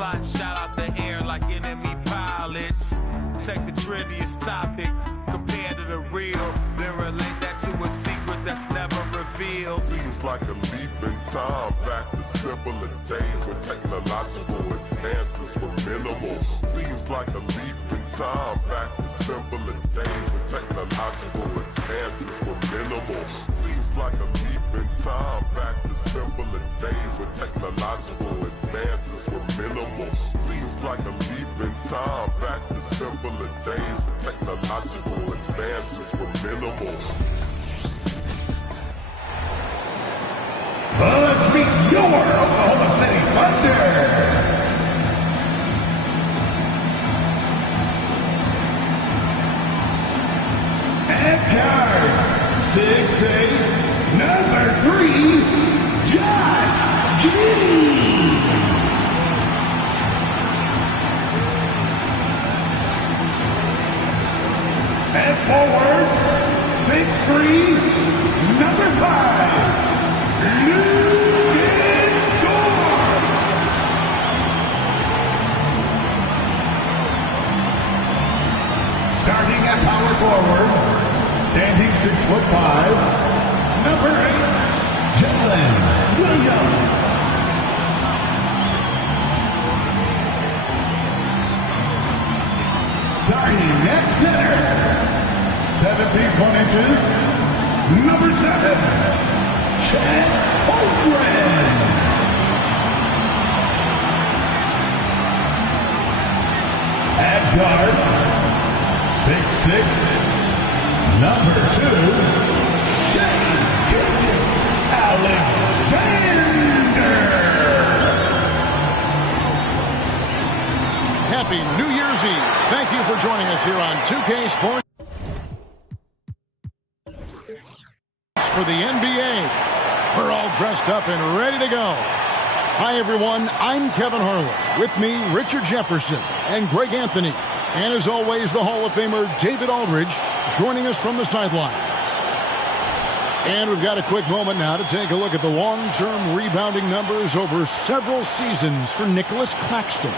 slot shot out the air like enemy pilots. Take the trivia topic, compare to the real, then relate that to a secret that's never revealed. Seems like a leap in time back to simpler days when technological advances were minimal. Seems like a leap in time back to simpler days when technological advances were minimal. Seems like a leap in time back to simpler days when technological advances were minimal. Seems like a leap in time back to simpler days when technological advances were minimal. Let's meet your Oklahoma City Thunder. And card 6'8", number 3, Josh Giddey. And forward 6'3", number 5. Starting at power forward, standing 6'5", number 8, Jalen Williams. Starting at center, 17 inches, number 7, Chad Holmgren. At guard, 6'6", number 2, Shea Gilgeous-Alexander. Happy New Year's Eve. Thank you for joining us here on 2K Sports for the NBA. We're all dressed up and ready to go. Hi, everyone. I'm Kevin Harlan. With me, Richard Jefferson and Greg Anthony. And as always, the Hall of Famer David Aldridge joining us from the sidelines. And we've got a quick moment now to take a look at the long-term rebounding numbers over several seasons for Nicholas Claxton.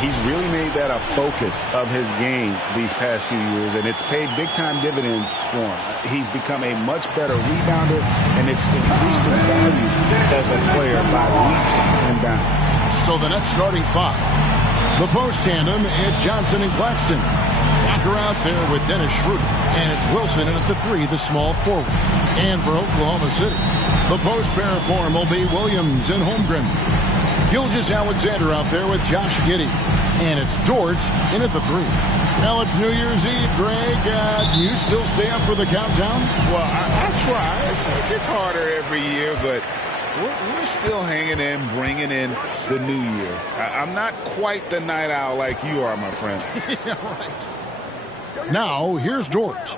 He's really made that a focus of his game these past few years, and it's paid big-time dividends for him. He's become a much better rebounder, and it's increased his value as a player by leaps and bounds. So the next starting five. The post tandem, it's Johnson and Claxton. Walker out there with Dennis Schroeder, and it's Wilson in at the 3, the small forward. And for Oklahoma City, the post pair form will be Williams and Holmgren. Gilgeous-Alexander out there with Josh Giddey. And it's Dort in at the 3. Now it's New Year's Eve, Greg. Do you still stay up for the countdown? Well, I try. It gets harder every year, but we're still hanging in, bringing in the new year. I'm not quite the night owl like you are, my friend. Yeah, right. Now, here's Dort.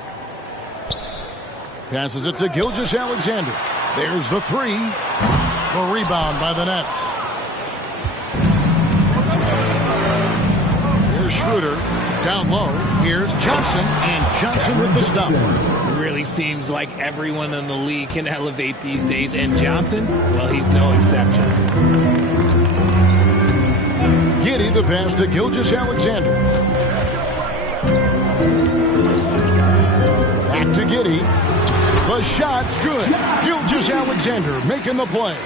Passes it to Gilgeous-Alexander. There's the 3. The rebound by the Nets. Schroeder down low. Here's Johnson, and Johnson with the stop. It really seems like everyone in the league can elevate these days, and Johnson, well, he's no exception. Giddey the pass to Gilgeous-Alexander. Back to Giddey. The shot's good. Gilgeous-Alexander making the play.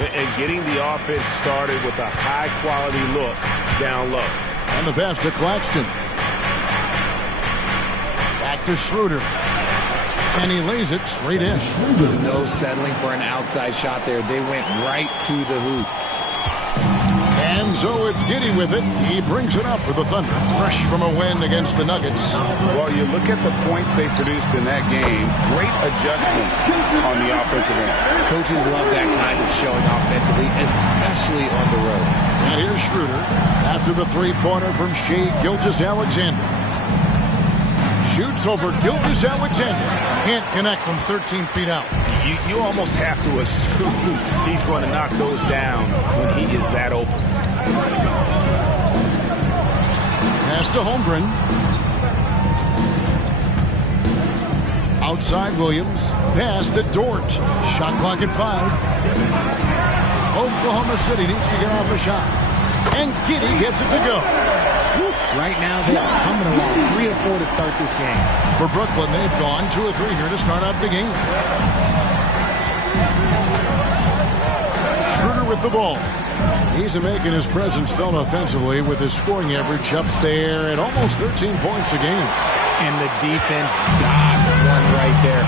And getting the offense started with a high-quality look down low. And the pass to Claxton. Back to Schroeder. And he lays it straight in. No settling for an outside shot there. They went right to the hoop. And so it's Giddey with it. He brings it up for the Thunder. Fresh from a win against the Nuggets. Well, you look at the points they produced in that game. Great adjustments on the offensive end. Coaches love that kind of showing offensively, especially on the road. And here's Schroeder after the three-pointer from Shea Gilgeous-Alexander. Shoots over Gilgeous-Alexander. Can't connect from 13 feet out. You almost have to assume he's going to knock those down when he is that open. Pass to Holmgren. Outside Williams. Pass to Dort. Shot clock at 5. Oklahoma City needs to get off a shot. And Giddey gets it to go. Right now, they're coming along 3 of 4 to start this game. For Brooklyn, they've gone 2 of 3 here to start out the game. Schroeder with the ball. He's making his presence felt offensively with his scoring average up there at almost 13 points a game. And the defense dodged one right there.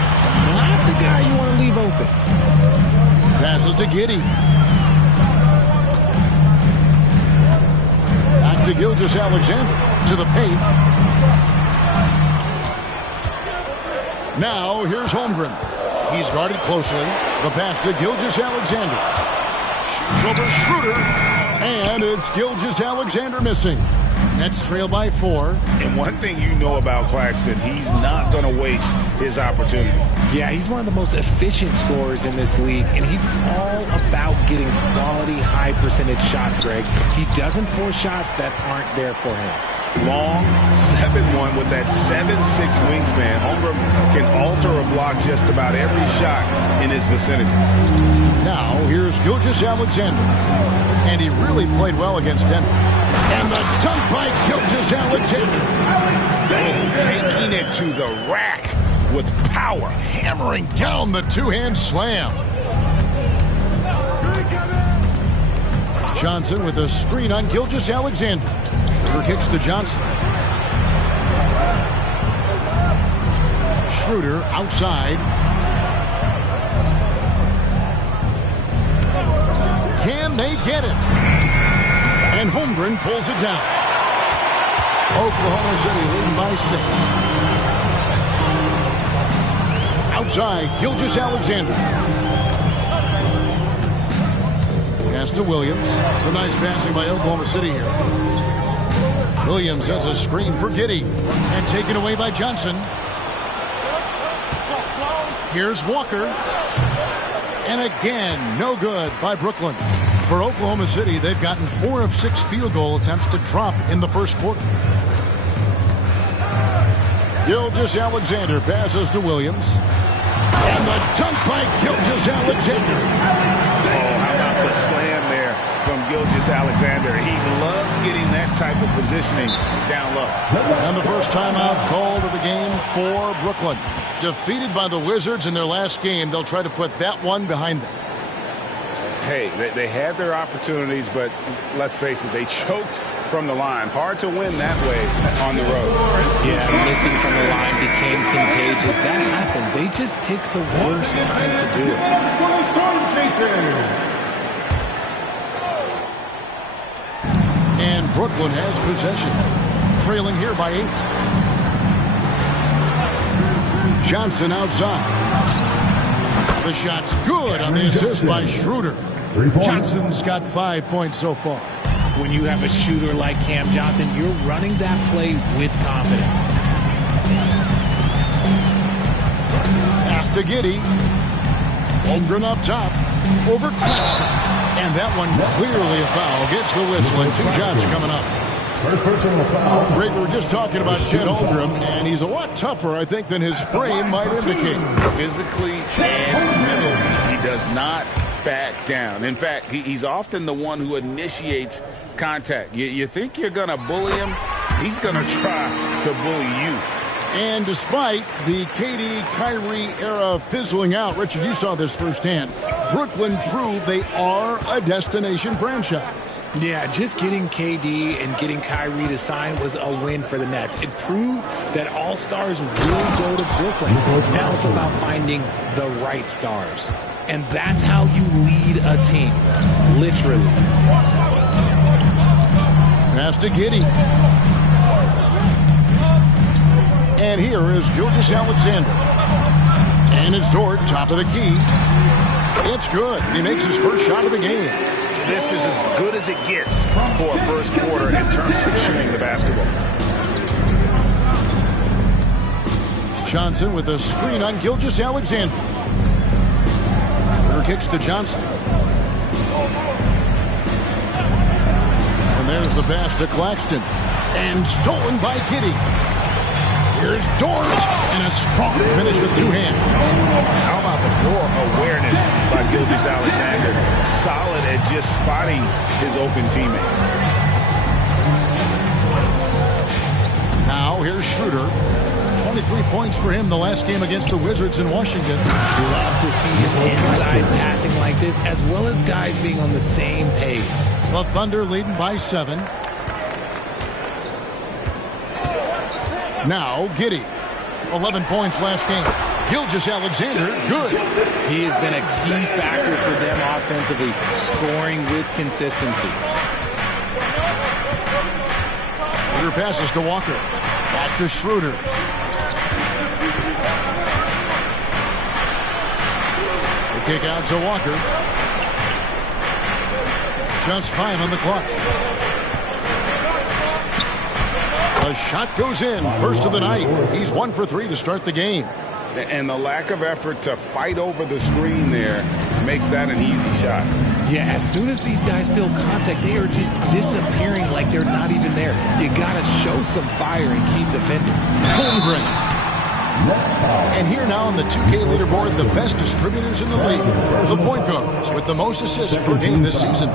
Not the guy you want to leave open. Passes to Giddey. Back to Gilgeous-Alexander. To the paint. Now here's Holmgren. He's guarded closely. The pass to Gilgeous-Alexander. Shoots over Schroeder. And it's Gilgeous-Alexander missing. Nets trail by 4. And one thing you know about Claxton, he's not going to waste his opportunity. Yeah, he's one of the most efficient scorers in this league, and he's all about getting quality, high-percentage shots, Greg. He doesn't force shots that aren't there for him. Long, 7'1" with that 7'6" wingspan. Holmgren can alter or block just about every shot in his vicinity. Now, here's Gilgeous-Alexander. And he really played well against Denver. And the dunk by Gilgeous-Alexander. Taking it to the rack with power. Hammering down the two-hand slam. Johnson with a screen on Gilgeous-Alexander. Schroeder kicks to Johnson. Schroeder outside. Can they get it? And Holmgren pulls it down. Oklahoma City leading by 6. Outside, Gilgeous-Alexander. Pass to Williams. Some nice passing by Oklahoma City here. Williams sets a screen for Giddey. And taken away by Johnson. Here's Walker. And again, no good by Brooklyn. For Oklahoma City, they've gotten 4 of 6 field goal attempts to drop in the first quarter. Gilgeous-Alexander passes to Williams. And the dunk by Gilgeous-Alexander. Oh, how about the slam there from Gilgeous-Alexander? He loves getting that type of positioning down low. And the first timeout called of the game for Brooklyn. Defeated by the Wizards in their last game, they'll try to put that one behind them. Hey, they had their opportunities, but let's face it, they choked from the line. Hard to win that way on the road. Yeah, missing from the line became contagious. That happens. They just picked the worst time to do it. And Brooklyn has possession. Trailing here by 8. Johnson outside. The shot's good on the assist by Schroeder. Johnson's got 5 points so far. When you have a shooter like Cam Johnson, you're running that play with confidence. Pass to Giddey. Holmgren up top. Over Claxton. And that one clearly a foul. Gets the whistle and 2 shots coming up. First personal foul. Greg, we were just talking about Chet Holmgren, and he's a lot tougher, I think, than his frame might indicate. Physically and mentally, he does not back down. In fact, he's often the one who initiates contact. You think you're going to bully him, he's going to try to bully you. And despite the KD-Kyrie era fizzling out, Richard, you saw this firsthand, Brooklyn proved they are a destination franchise. Yeah, just getting KD and getting Kyrie to sign was a win for the Nets. It proved that all stars will go to Brooklyn. Now it's about finding the right stars. And that's how you lead a team, literally. Pass to Giddey. And here is Gilgeous-Alexander. And it's Dort, top of the key. It's good. He makes his first shot of the game. This is as good as it gets for a first quarter in terms of shooting the basketball. Johnson with a screen on Gilgeous-Alexander. Schroeder kicks to Johnson. And there's the pass to Claxton. And stolen by Giddey. Here's Dort. And a strong finish with 2 hands. How about the floor awareness by Gilgeous-Alexander? Solid at just spotting his open teammate. Now here's Schroeder. 23 points for him the last game against the Wizards in Washington. Love to see him inside passing like this, as well as guys being on the same page. The Thunder leading by 7. Now Giddey. 11 points last game. Gilgeous-Alexander, good. He has been a key factor for them offensively, scoring with consistency. Schroeder passes to Walker. Back to Schroeder. The kick out to Walker. Just 5 on the clock. The shot goes in. First of the night. He's 1 for 3 to start the game. And the lack of effort to fight over the screen there makes that an easy shot. Yeah, as soon as these guys feel contact, they are just disappearing like they're not even there. You got to show some fire and keep defending. Holmgren. And here now on the 2K leaderboard, the best distributors in the league. The point guards with the most assists per game this season.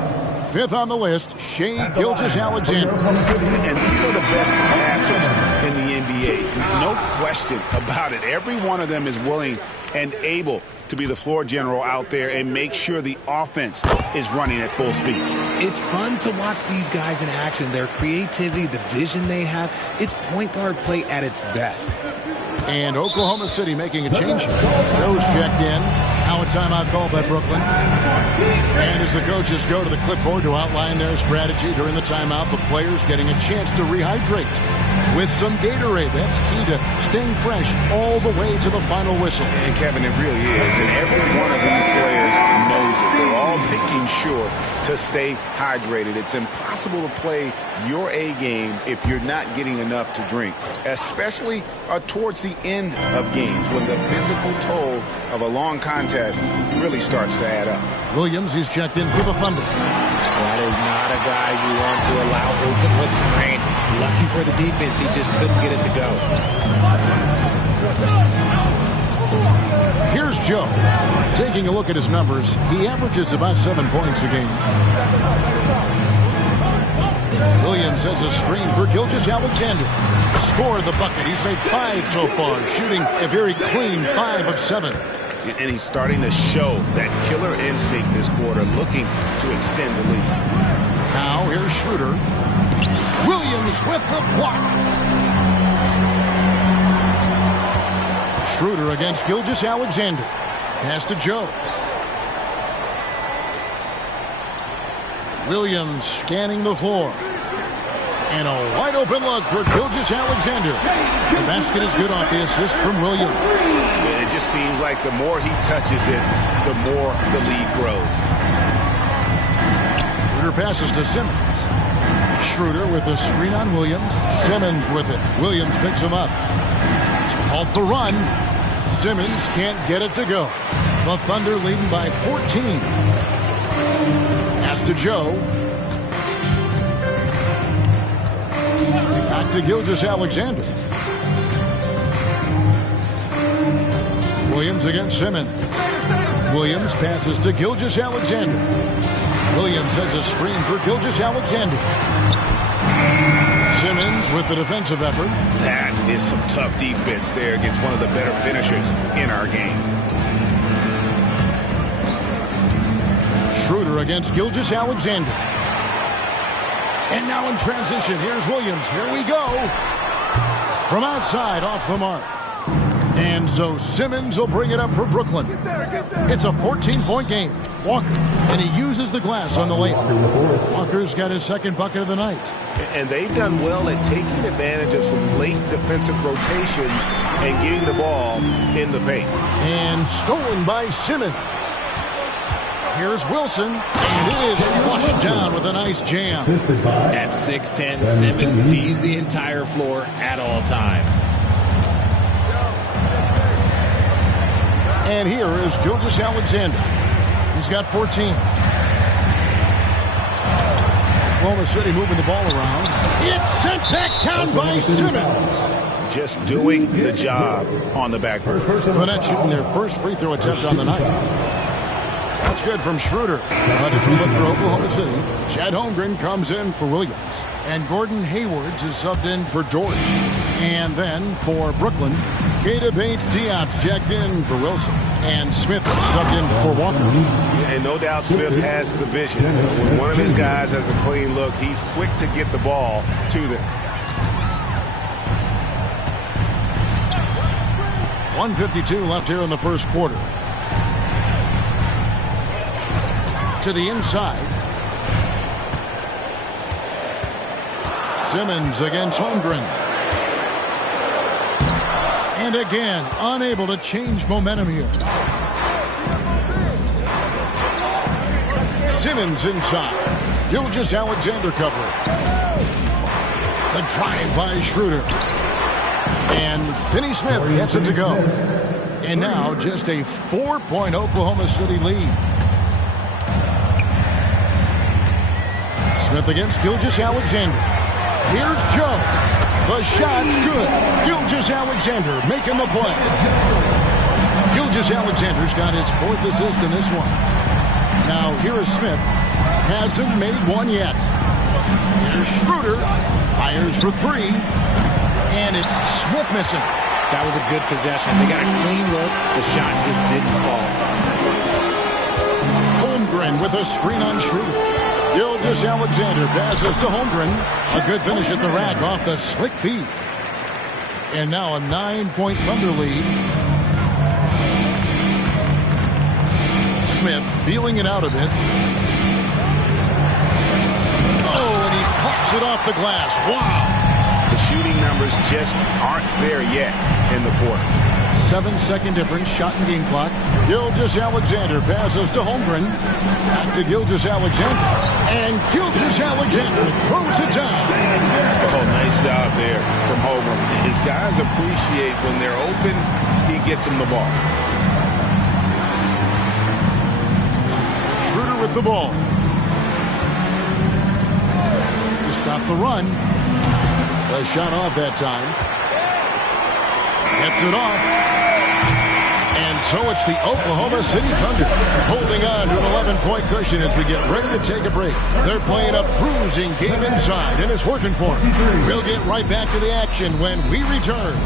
5th on the list, Shai Gilgeous-Alexander. And these are the best passers in the NBA. No question about it. Every one of them is willing and able to be the floor general out there and make sure the offense is running at full speed. It's fun to watch these guys in action. Their creativity, the vision they have, it's point guard play at its best. And Oklahoma City making a change. Those checked in. Now a timeout called by Brooklyn. And as the coaches go to the clipboard to outline their strategy during the timeout, the players getting a chance to rehydrate with some Gatorade. That's key to staying fresh all the way to the final whistle. And Kevin, it really is. And every one of these players knows it. They're all making sure to stay hydrated. It's impossible to play your A game if you're not getting enough to drink, especially towards the end of games when the physical toll of a long contest really starts to add up. Williams, he's checked in for the Thunder. That is not a guy you want to allow open looks for rain. Lucky for the defense, he just couldn't get it to go. Here's Joe. Taking a look at his numbers, he averages about 7 points a game. Williams has a screen for Gilgeous-Alexander. Scored the bucket. He's made 5 so far, shooting a very clean 5 of 7. And he's starting to show that killer instinct this quarter, looking to extend the lead. Now here's Schroeder. Williams with the block. Schroeder against Gilgeous-Alexander. Pass to Joe. Williams scanning the floor. And a wide open look for Gilgeous-Alexander. The basket is good off the assist from Williams. It just seems like the more he touches it, the more the lead grows. Schroeder passes to Simmons. Schroeder with a screen on Williams. Simmons with it. Williams picks him up. To halt the run. Simmons can't get it to go. The Thunder leading by 14. Pass to Joe. Back to Gilgeous-Alexander. Williams against Simmons. Williams passes to Gilgeous-Alexander. Williams has a screen for Gilgeous-Alexander. Simmons with the defensive effort. That is some tough defense there against one of the better finishers in our game. Schroeder against Gilgeous-Alexander. And now in transition, here's Williams. Here we go. From outside, off the mark. And so Simmons will bring it up for Brooklyn. It's a 14-point game. Walker, and he uses the glass on the layup. Walker's got his second bucket of the night. And they've done well at taking advantage of some late defensive rotations and getting the ball in the paint. And stolen by Simmons. Here's Wilson, and it is flushed down with a nice jam. At 6'10", Simmons sees the entire floor at all times. And here is Gilgeous-Alexander. He's got 14. Oklahoma City moving the ball around. It's sent back down by Simmons. Just doing the job on the backboard. Gwinnett shooting their first free throw attempt on the night. It's good from Schroeder. But if you look for Oklahoma City, Chet Holmgren comes in for Williams. And Gordon Haywards is subbed in for George. And then for Brooklyn, Keita Bates-Diop's checked in for Wilson. And Smith subbed in for Walker. And no doubt Smith has the vision. When one of his guys has a clean look, he's quick to get the ball to them. 1:52 left here in the first quarter. To the inside. Simmons against Holmgren. And again, unable to change momentum here. Simmons inside. Gilgeous-Alexander cover. The drive by Schroeder. And Finney-Smith gets it to go. And now just a 4-point Oklahoma City lead. Smith against Gilgeous-Alexander. Here's Joe. The shot's good. Gilgeous-Alexander making the play. Gilgeous-Alexander's got his 4th assist in this one. Now here is Smith. Hasn't made one yet. Here's Schroeder. Fires for 3. And it's Smith missing. That was a good possession. They got a clean look. The shot just didn't fall. Holmgren with a screen on Schroeder. Gilgeous-Alexander passes to Holmgren. A good finish at the rack off the slick feed. And now a 9-point Thunder lead. Smith feeling it out a bit. Oh, and he pucks it off the glass. Wow. The shooting numbers just aren't there yet in the quarter. 7-second difference, shot and game clock. Gilgeous-Alexander passes to Holmgren. Back to Gilgeous-Alexander. And Gilgeous-Alexander throws it down. Oh, nice job there from Holmgren. His guys appreciate when they're open, he gets them the ball. Schroeder with the ball. To stop the run. The shot off that time. Gets it off. And so it's the Oklahoma City Thunder holding on to an 11-point cushion as we get ready to take a break. They're playing a bruising game inside, and it's working for them. We'll get right back to the action when we return.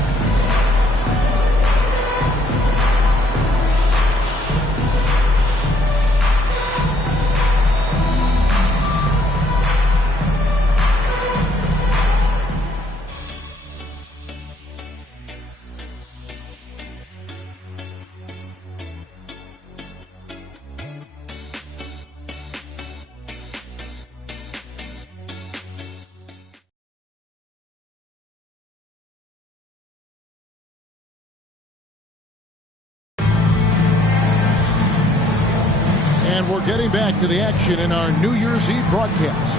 And we're getting back to the action in our New Year's Eve broadcast.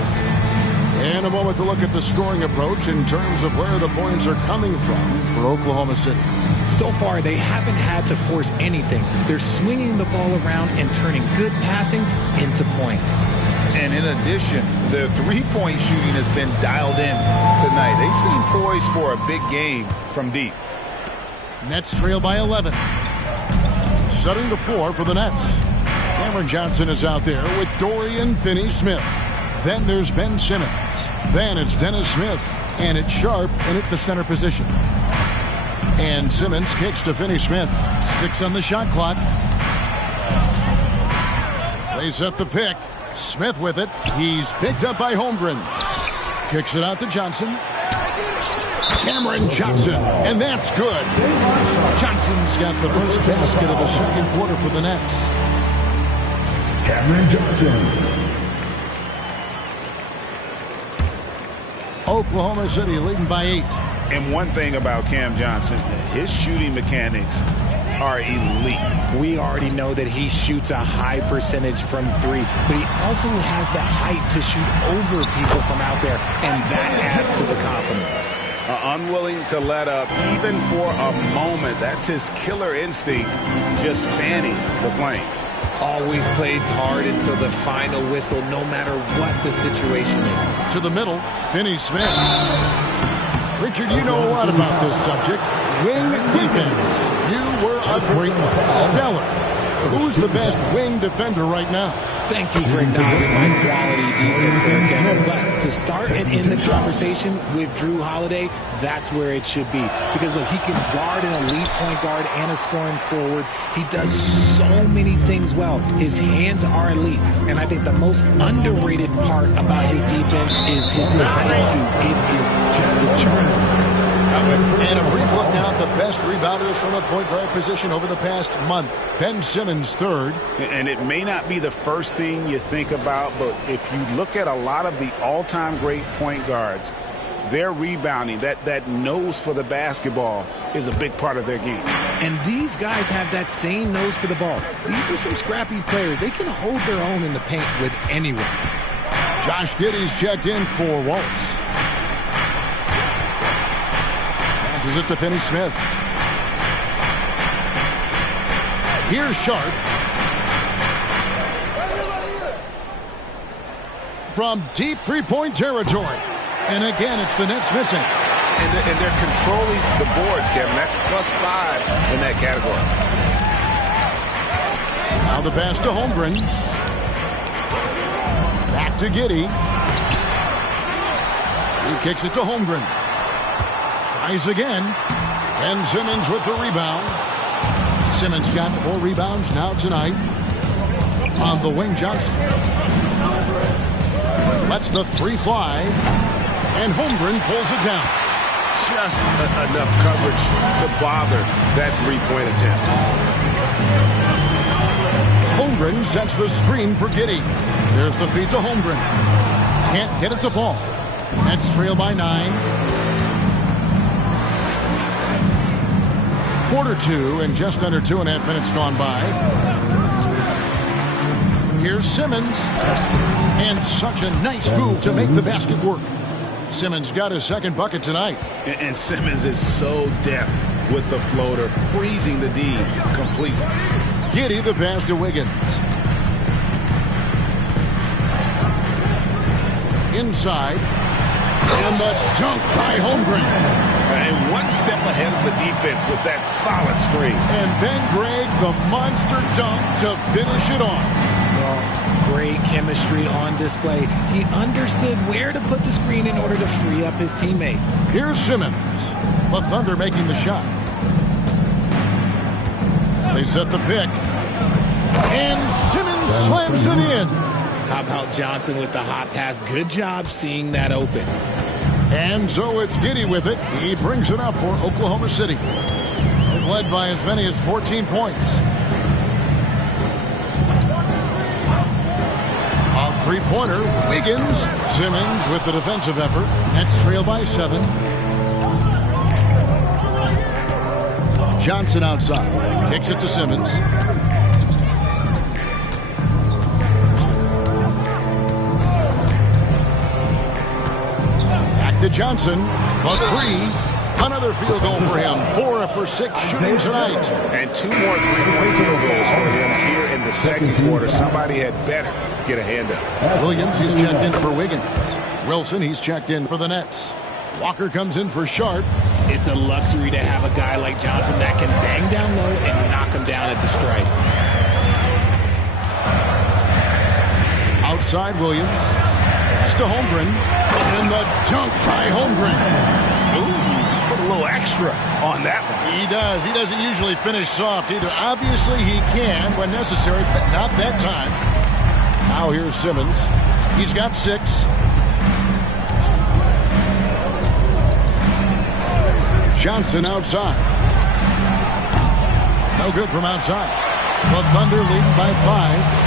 In a moment to look at the scoring approach in terms of where the points are coming from for Oklahoma City. So far, they haven't had to force anything. They're swinging the ball around and turning good passing into points. And in addition, the three-point shooting has been dialed in tonight. They seem poised for a big game from deep. Nets trail by 11. Setting the floor for the Nets. Cameron Johnson is out there with Dorian Finney-Smith. Then there's Ben Simmons. Then it's Dennis Smith. And it's Sharp in at the center position. And Simmons kicks to Finney-Smith. 6 on the shot clock. They set the pick. Smith with it. He's picked up by Holmgren. Kicks it out to Johnson. Cameron Johnson. And that's good. Johnson's got the first basket of the second quarter for the Nets. Cameron Johnson. Oklahoma City leading by 8. And one thing about Cam Johnson, his shooting mechanics are elite. We already know that he shoots a high percentage from 3, but he also has the height to shoot over people from out there, and that adds to the confidence. Unwilling to let up even for a moment. That's his killer instinct, just fanning the flames. Always plays hard until the final whistle, no matter what the situation is. To the middle, Finney-Smith. Richard, you know a lot about this subject. Wing defense. You were a great one. Stellar. Who's the best wing defender right now? Thank you for acknowledging my quality defense there, Kevin. But to start and end the conversation with Drew Holiday, that's where it should be. Because, look, he can guard an elite point guard and a scoring forward. He does so many things well. His hands are elite. And I think the most underrated part about his defense is his IQ. It is off the charts. And a brief look now at the best rebounders from the point guard position over the past month. Ben Simmons third. And it may not be the first thing you think about, but if you look at a lot of the all-time great point guards, their rebounding, that nose for the basketball is a big part of their game. And these guys have that same nose for the ball. These are some scrappy players. They can hold their own in the paint with anyone. Josh Giddey's checked in for Wallace. Passes it to Finney-Smith. Here's Sharp. From deep three-point territory. And again, it's the Nets missing. And they're controlling the boards, Kevin. That's +5 in that category. Now the pass to Holmgren. Back to Giddey. He kicks it to Holmgren. Tries again. Ben Simmons with the rebound. Simmons got 4 rebounds now tonight. On the wing, Johnson. Lets the 3 fly. And Holmgren pulls it down. Just enough coverage to bother that 3-point attempt. Holmgren sets the screen for Giddey. There's the feed to Holmgren. Can't get it to fall. Nets trail by 9. Quarter 2 and just under 2.5 minutes gone by. Here's Simmons. And such a nice move to make the basket work. Simmons got his second bucket tonight. And Simmons is so deft with the floater, freezing the D completely. Giddey the pass to Wiggins. Inside. And the dunk by Holmgren. And one step ahead of the defense with that solid screen. And then Greg, the monster dunk to finish it off. Well, great chemistry on display. He understood where to put the screen in order to free up his teammate. Here's Simmons. The Thunder making the shot. They set the pick. And Simmons slams it in. How about Johnson with the hot pass? Good job seeing that open. And so it's Giddey with it. He brings it up for Oklahoma City. They've led by as many as 14 points. A three-pointer, Wiggins. Simmons with the defensive effort. Nets trail by 7. Johnson outside. Kicks it to Simmons. To Johnson, the 3, another field goal for him. 4 for 6 shooting tonight. And 2 more 3-point field goals for him here in the second quarter. Somebody had better get a hand up. Williams, he's checked in for Wiggins. Wilson, he's checked in for the Nets. Walker comes in for Sharp. It's a luxury to have a guy like Johnson that can bang down low and knock him down at the stripe. Outside Williams. Pass to Holmgren. And the dunk by Holmgren. Ooh, put a little extra on that one. He does. He doesn't usually finish soft either. Obviously, he can when necessary, but not that time. Now here's Simmons. He's got 6. Johnson outside. No good from outside. The Thunder leading by 5.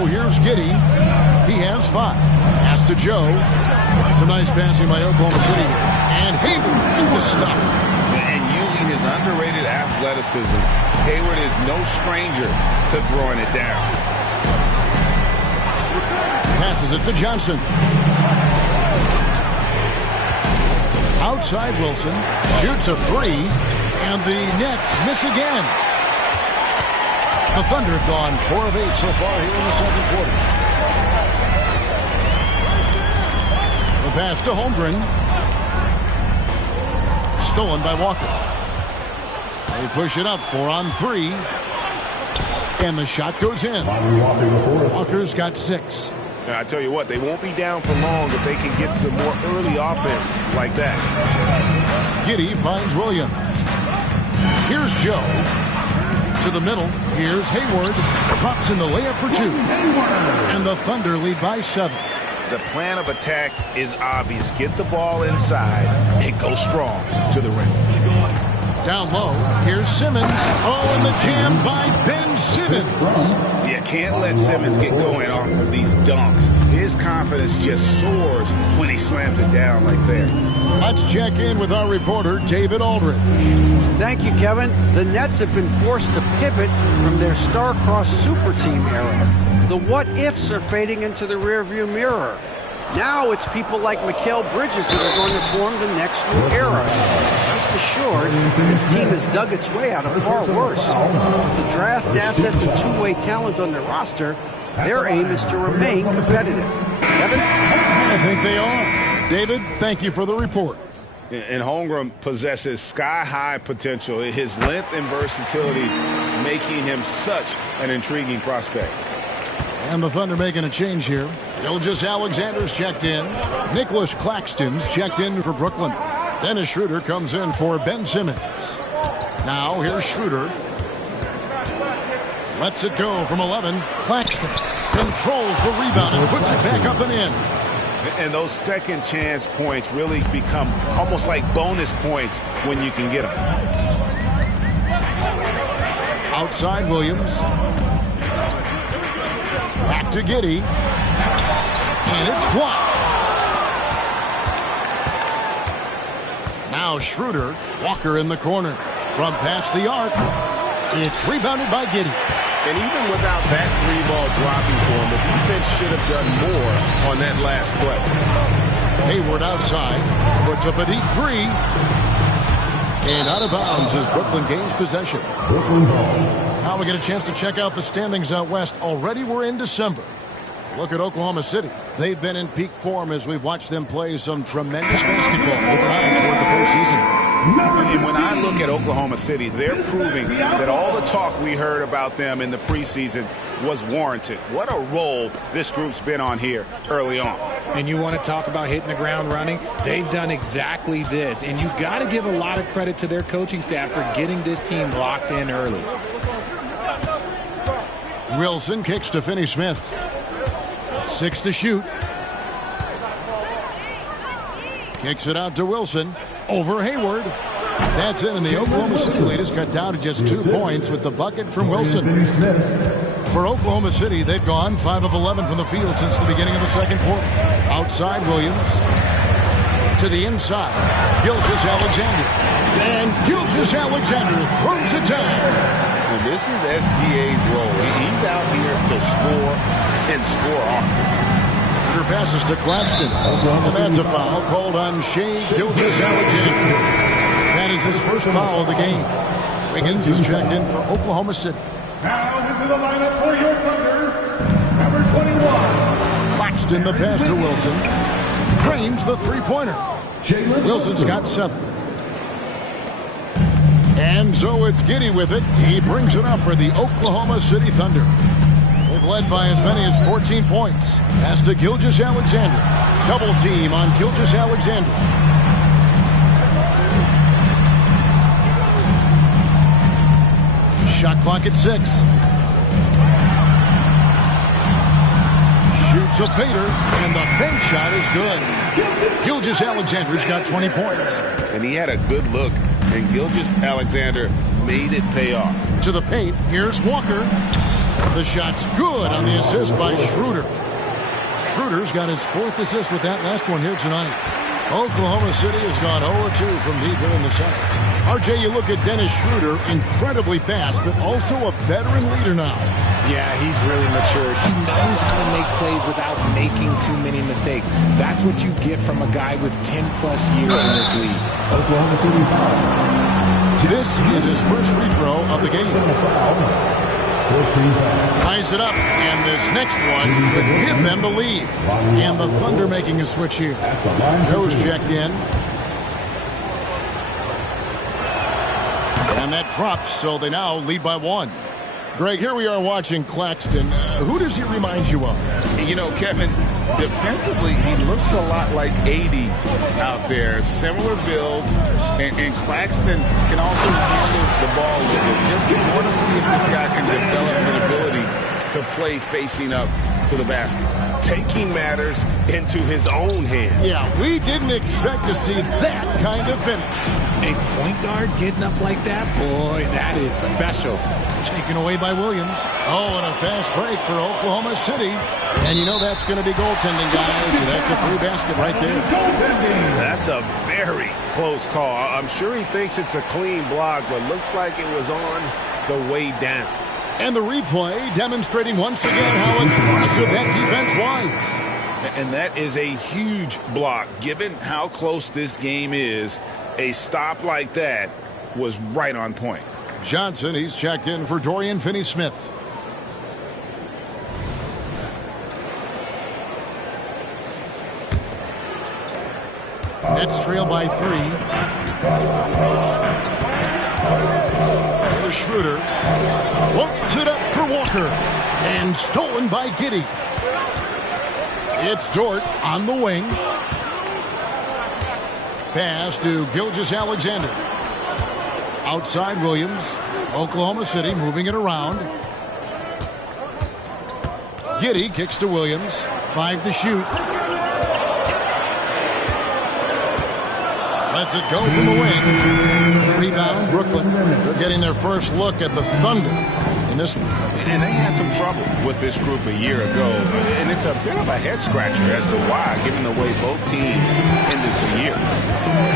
Here's Giddey. He has 5. Pass to Joe. Some nice passing by Oklahoma City. And Hayward with the stuff. And using his underrated athleticism, Hayward is no stranger to throwing it down. Passes it to Johnson. Outside Wilson. Shoots a 3. And the Nets miss again. The Thunder have gone 4 of 8 so far here in the second quarter. The pass to Holmgren. Stolen by Walker. They push it up 4 on 3. And the shot goes in. Walker's got 6. I tell you what, they won't be down for long if they can get some more early offense like that. Giddey finds Williams. Here's Joe. To the middle. Here's Hayward. Drops in the layup for 2. And the Thunder lead by 7. The plan of attack is obvious. Get the ball inside and go strong to the rim. Down low, here's Simmons. Oh, and the jam by Ben Simmons. You can't let Simmons get going off of these dunks. His confidence just soars when he slams it down like that. Let's check in with our reporter, David Aldridge. Thank you, Kevin. The Nets have been forced to pivot from their star-crossed super team era. The what-ifs are fading into the rearview mirror. Now it's people like Mikal Bridges that are going to form the next new era. Rest assured, this team has dug its way out of far worse. With the draft assets and two-way talent on their roster, their aim is to remain competitive. Kevin? I think they are. David, thank you for the report. And Holmgren possesses sky-high potential. His length and versatility making him such an intriguing prospect. And the Thunder making a change here. Gilgeous-Alexander's checked in. Nicholas Claxton's checked in for Brooklyn. Dennis Schroeder comes in for Ben Simmons. Now here's Schroeder. Lets it go from 11. Claxton controls the rebound and puts it back up and in. And those second chance points really become almost like bonus points when you can get them. Outside Williams. Back to Giddey. And it's blocked. Now Schroeder. Walker in the corner. From past the arc. It's rebounded by Giddey. And even without that three-ball dropping for him, the defense should have done more on that last play. Hayward outside. Puts up a deep 3. And out of bounds as Brooklyn gains possession. Now we get a chance to check out the standings out west. Already we're in December. Look at Oklahoma City. They've been in peak form as we've watched them play some tremendous basketball with an eye toward the postseason. And when I look at Oklahoma City, they're proving that all the talk we heard about them in the preseason was warranted. What a role this group's been on here early on. And you want to talk about hitting the ground running? They've done exactly this. And you got to give a lot of credit to their coaching staff for getting this team locked in early. Wilson kicks to Finney-Smith. 6 to shoot. Kicks it out to Wilson. Over Hayward. That's it, and the Oklahoma City lead has cut down to just 2 points with the bucket from Wilson. For Oklahoma City, they've gone 5 of 11 from the field since the beginning of the second quarter. Outside Williams. To the inside. Gilgeous-Alexander. And Gilgeous-Alexander throws it down. And this is SGA's role. He's out here to score and score often. Passes to Claxton. And that's a foul called on Shai Gilgeous-Alexander. That is his first foul of the game. Wiggins is checked in for Oklahoma City. Now into the lineup for your Thunder, number 21. Claxton the pass to Wilson. Drains the three-pointer. Wilson's got 7. And so it's Giddey with it. He brings it up for the Oklahoma City Thunder. They've led by as many as 14 points. Pass to Gilgeous-Alexander. Double team on Gilgeous-Alexander. Shot clock at 6. Shoots a fader, and the bank shot is good. Gilgeous-Alexander's got 20 points. And he had a good look, and Gilgeous-Alexander made it pay off. To the paint, here's Walker. The shot's good on the assist by Schroeder. Schroeder's got his 4th assist with that last one here tonight. Oklahoma City has gone 0-2 from deep here in the second. RJ, you look at Dennis Schroeder, incredibly fast, but also a veteran leader now. Yeah, he's really matured. He knows how to make plays without making too many mistakes. That's what you get from a guy with 10-plus years in this league. Oklahoma City foul. This is his first free throw of the game. Ties it up, and this next one could give them the lead. And the Thunder making a switch here. Joe's checked in. And that drops, so they now lead by 1. Greg, here we are watching Claxton. Who does he remind you of? You know, Kevin, defensively, he looks a lot like 80 out there. Similar builds, and Claxton can also handle the ball a little bit. Just want to see if this guy can develop an ability to play facing up to the basket. Taking matters into his own hands. Yeah, we didn't expect to see that kind of finish. A point guard getting up like that, boy, that is special. Taken away by Williams. Oh, and a fast break for Oklahoma City. And you know that's going to be goaltending, guys. So that's a free basket right there. That's a very close call. I'm sure he thinks it's a clean block, but looks like it was on the way down. And the replay demonstrating once again how aggressive that defense was. And that is a huge block. Given how close this game is, a stop like that was right on point. Johnson, he's checked in for Dorian Finney-Smith. Nets trail by 3. Here's Schroeder. Floats it up for Walker. And stolen by Giddey. It's Dort on the wing. Pass to Gilgeous-Alexander. Outside Williams. Oklahoma City moving it around. Giddey kicks to Williams. 5 to shoot. Lets it go from the wing. Rebound, Brooklyn. They're getting their first look at the Thunder in this one. And they had some trouble with this group a year ago. And it's a bit of a head-scratcher as to why, given the way both teams ended the year.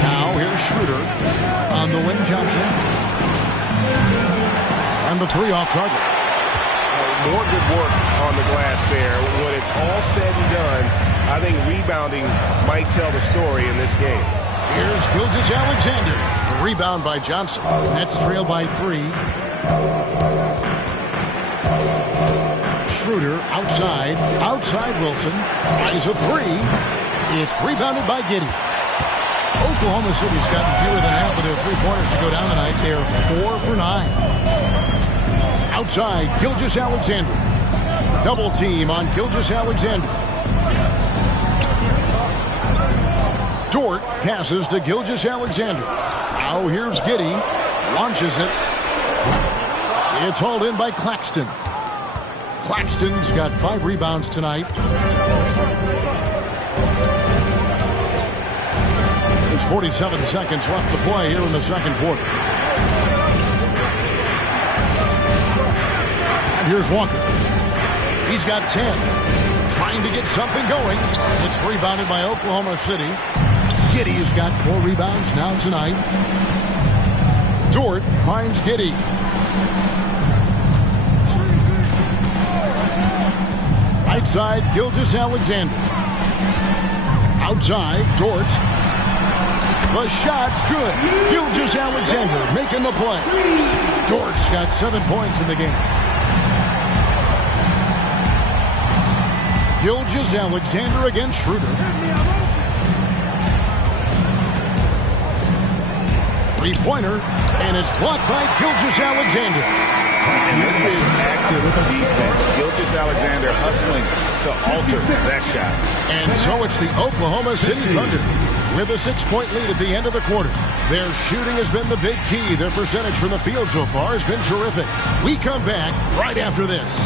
Now here's Schroeder on the wing. Johnson. And the 3 off target. More good work on the glass there. When it's all said and done, I think rebounding might tell the story in this game. Here's Gilgeous-Alexander. The rebound by Johnson. Nets trail by 3. Schroeder outside. Outside Wilson. Tries a 3. It's rebounded by Giddey. Oklahoma City's gotten fewer than half of their 3-pointers to go down tonight. They're 4 for 9. Outside, Gilgeous-Alexander. Double team on Gilgeous-Alexander. Dort passes to Gilgeous-Alexander. Now here's Giddey. Launches it. It's hauled in by Claxton. Claxton's got 5 rebounds tonight. There's 47 seconds left to play here in the second quarter. And here's Walker. He's got 10. Trying to get something going. It's rebounded by Oklahoma City. Giddey's got 4 rebounds now tonight. Dort finds Giddey. Right side, Gilgeous-Alexander. Outside, Dort. The shot's good. Gilgeous-Alexander making the play. Dort's got 7 points in the game. Gilgeous-Alexander against Schroeder. 3-pointer, and it's blocked by Gilgeous-Alexander. And this is active defense. Gilgeous-Alexander hustling to alter that shot. And so it's the Oklahoma City Thunder with a 6-point lead at the end of the quarter. Their shooting has been the big key. Their percentage from the field so far has been terrific. We come back right after this.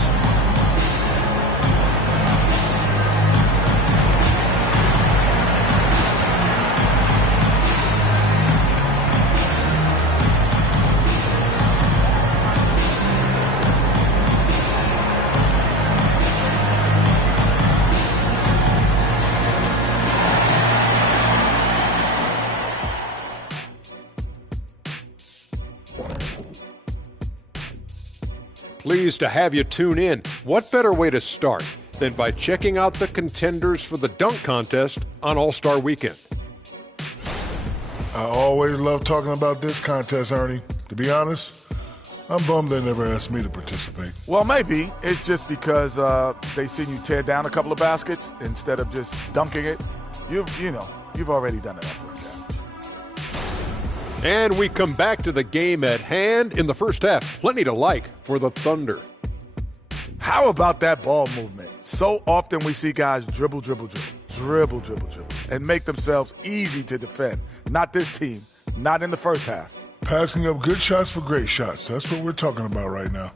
Pleased to have you tune in. What better way to start than by checking out the contenders for the dunk contest on All-Star Weekend? I always love talking about this contest, Ernie. To be honest, I'm bummed they never asked me to participate. Well, maybe it's just because they seen you tear down a couple of baskets instead of just dunking it. You've already done enough work. And we come back to the game at hand. In the first half, plenty to like for the Thunder. How about that ball movement? So often we see guys dribble, and make themselves easy to defend. Not this team, not in the first half. Passing up good shots for great shots. That's what we're talking about right now.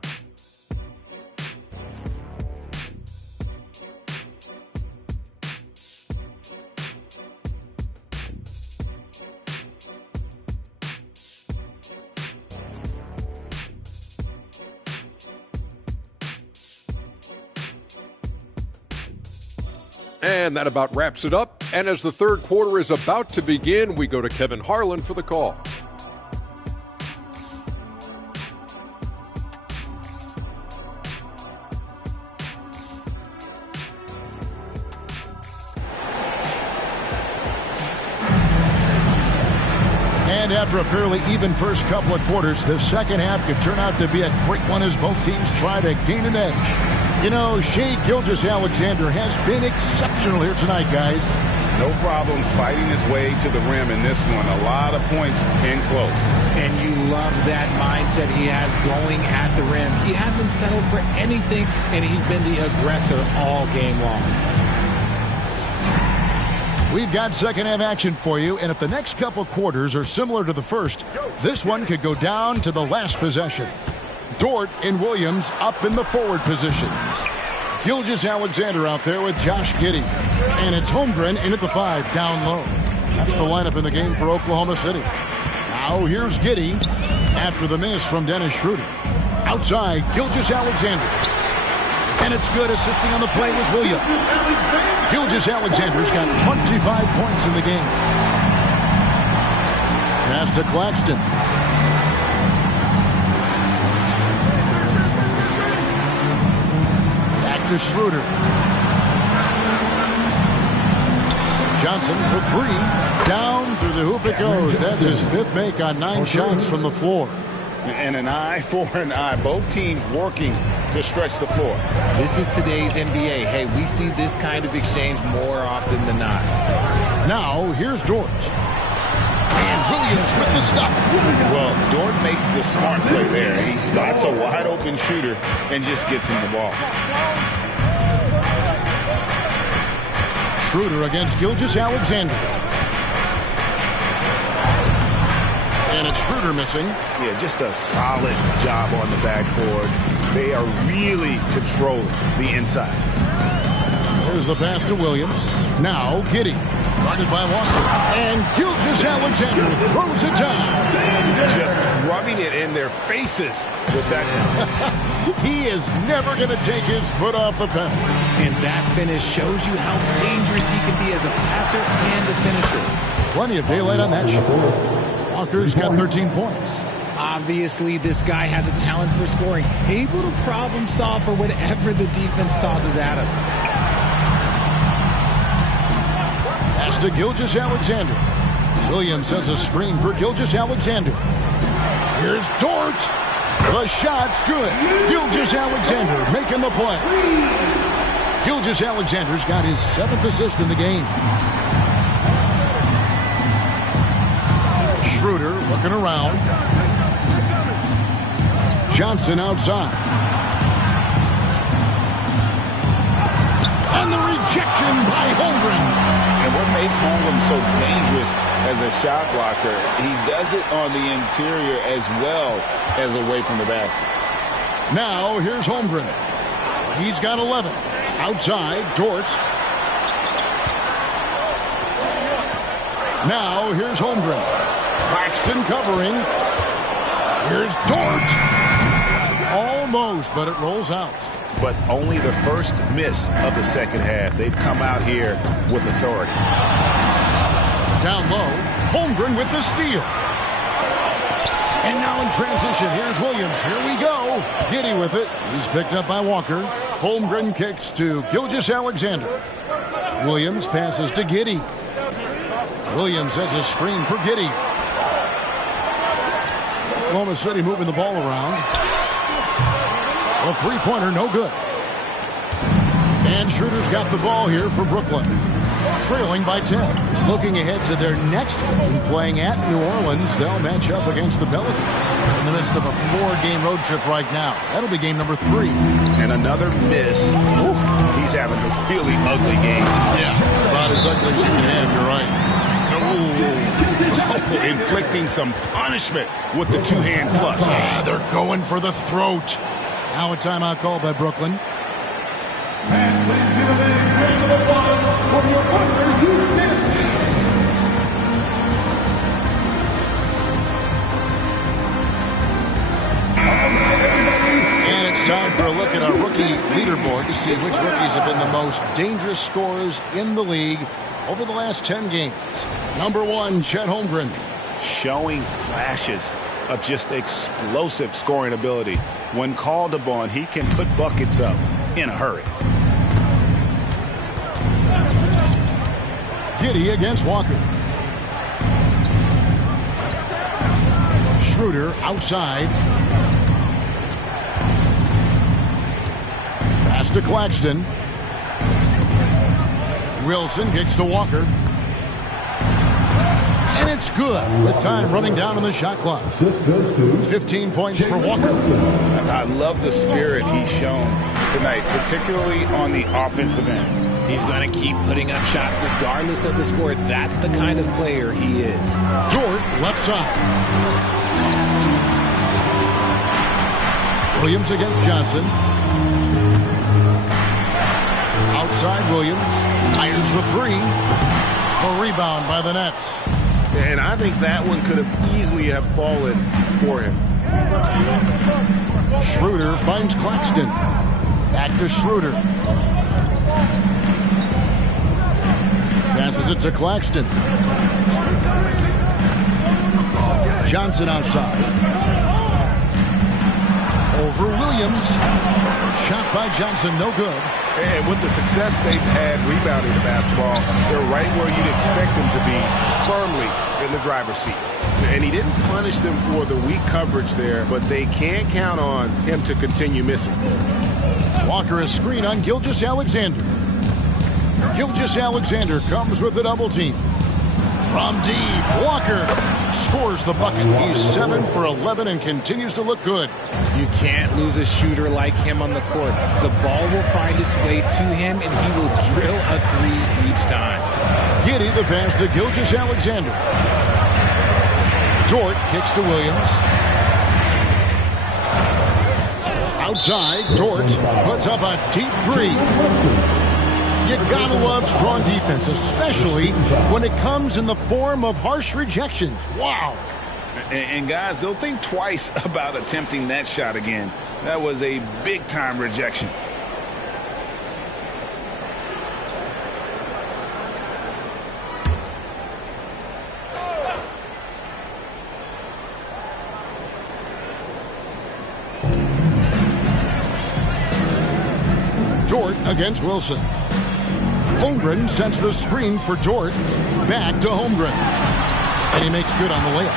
And that about wraps it up. And as the third quarter is about to begin, we go to Kevin Harlan for the call. And after a fairly even first couple of quarters, the second half could turn out to be a great one as both teams try to gain an edge. You know, Shai Gilgeous-Alexander has been exceptional here tonight, guys. No problems fighting his way to the rim in this one. A lot of points in close. And you love that mindset he has going at the rim. He hasn't settled for anything, and he's been the aggressor all game long. We've got second half action for you, and if the next couple quarters are similar to the first, this one could go down to the last possession. Dort and Williams up in the forward positions. Gilgeous-Alexander out there with Josh Giddey. And it's Holmgren in at the 5, down low. That's the lineup in the game for Oklahoma City. Now here's Giddey after the miss from Dennis Schroeder. Outside, Gilgeous-Alexander. And it's good. Assisting on the play was Williams. Gilgeous-Alexander's got 25 points in the game. Pass to Claxton. To Schroeder. Johnson for 3. Down through the hoop it goes. That's his 5th make on 9 shots from the floor. And an eye for an eye. Both teams working to stretch the floor. This is today's NBA. Hey, we see this kind of exchange more often than not. Now, here's Dort. And Williams with the stuff. Well, Dort makes the smart play there. He spots a wide-open shooter and just gets him the ball. Schroeder against Gilgeous-Alexander. And it's Schroeder missing. Yeah, just a solid job on the backboard. They are really controlling the inside. There's the pass to Williams. Now Giddey. Guarded by Walker. And Gilgeous-Alexander throws it down. Just rubbing it in their faces with that. He is never going to take his foot off the pedal. And that finish shows you how dangerous he can be as a passer and a finisher. Plenty of daylight on that shot. Walker's got 13 points. Obviously, this guy has a talent for scoring. Able to problem solve for whatever the defense tosses at him. Pass to Gilgeous-Alexander. Williams sends a screen for Gilgeous-Alexander. Here's Dort. The shot's good. Gilgeous-Alexander making the play. Gilgeous-Alexander's got his 7th assist in the game. Schroeder looking around. Johnson outside. And the rejection by Holmgren. And what makes Holmgren so dangerous as a shot blocker, he does it on the interior as well as away from the basket. Now here's Holmgren. He's got 11. Outside, Dort. Now here's Holmgren. Claxton covering. Here's Dort. Almost, but it rolls out. But only the first miss of the second half. They've come out here with authority. Down low, Holmgren with the steal. And now in transition, here's Williams. Here we go. Giddey with it. He's picked up by Walker. Holmgren kicks to Gilgeous-Alexander. Williams passes to Giddey. Williams sets a screen for Giddey. Oklahoma City moving the ball around. A three-pointer, no good. And Schroeder's got the ball here for Brooklyn. trailing by 10. Looking ahead to their next game, playing at New Orleans, they'll match up against the Pelicans. In the midst of a 4-game road trip right now. That'll be game number 3. And another miss. Oof. He's having a really ugly game. Yeah, about as ugly as you can have, you're right. Ooh. Inflicting some punishment with the two-hand flush. They're going for the throat. Now a timeout call by Brooklyn. And ladies and gentlemen, game number 1 for your partner, Houston. And it's time for a look at our rookie leaderboard to see which rookies have been the most dangerous scorers in the league over the last 10 games. Number 1, Chet Holmgren. Showing flashes of just explosive scoring ability. When called upon, he can put buckets up in a hurry. Giddy against Walker. Schroeder outside. Pass to Claxton. Wilson kicks to Walker. And it's good with time running down on the shot clock. 15 points for Walker. I love the spirit he's shown tonight, particularly on the offensive end. He's going to keep putting up shots regardless of the score. That's the kind of player he is. Dort, left side. Williams against Johnson. Outside Williams. Fires the 3. A rebound by the Nets. And I think that one could have easily have fallen for him. Schroeder finds Claxton. Back to Schroeder. Passes it to Claxton. Johnson outside. Over Williams. Shot by Johnson, no good. And with the success they've had rebounding the basketball, they're right where you'd expect them to be, firmly in the driver's seat. And he didn't punish them for the weak coverage there, but they can't count on him to continue missing. Walker a screen on Gilgeous-Alexander. Gilgeous-Alexander comes with the double team. From deep, Walker scores the bucket. He's 7 for 11 and continues to look good. You can't lose a shooter like him on the court. The ball will find its way to him, and he will drill a 3 each time. Giddy the pass to Gilgeous-Alexander. Dort kicks to Williams. Outside, Dort puts up a deep 3. You gotta love strong defense, especially when it comes in the form of harsh rejections. Wow. And guys, they'll think twice about attempting that shot again. That was a big-time rejection. Dort against Wilson. Holmgren sets the screen for Dort. Back to Holmgren. And he makes good on the layup.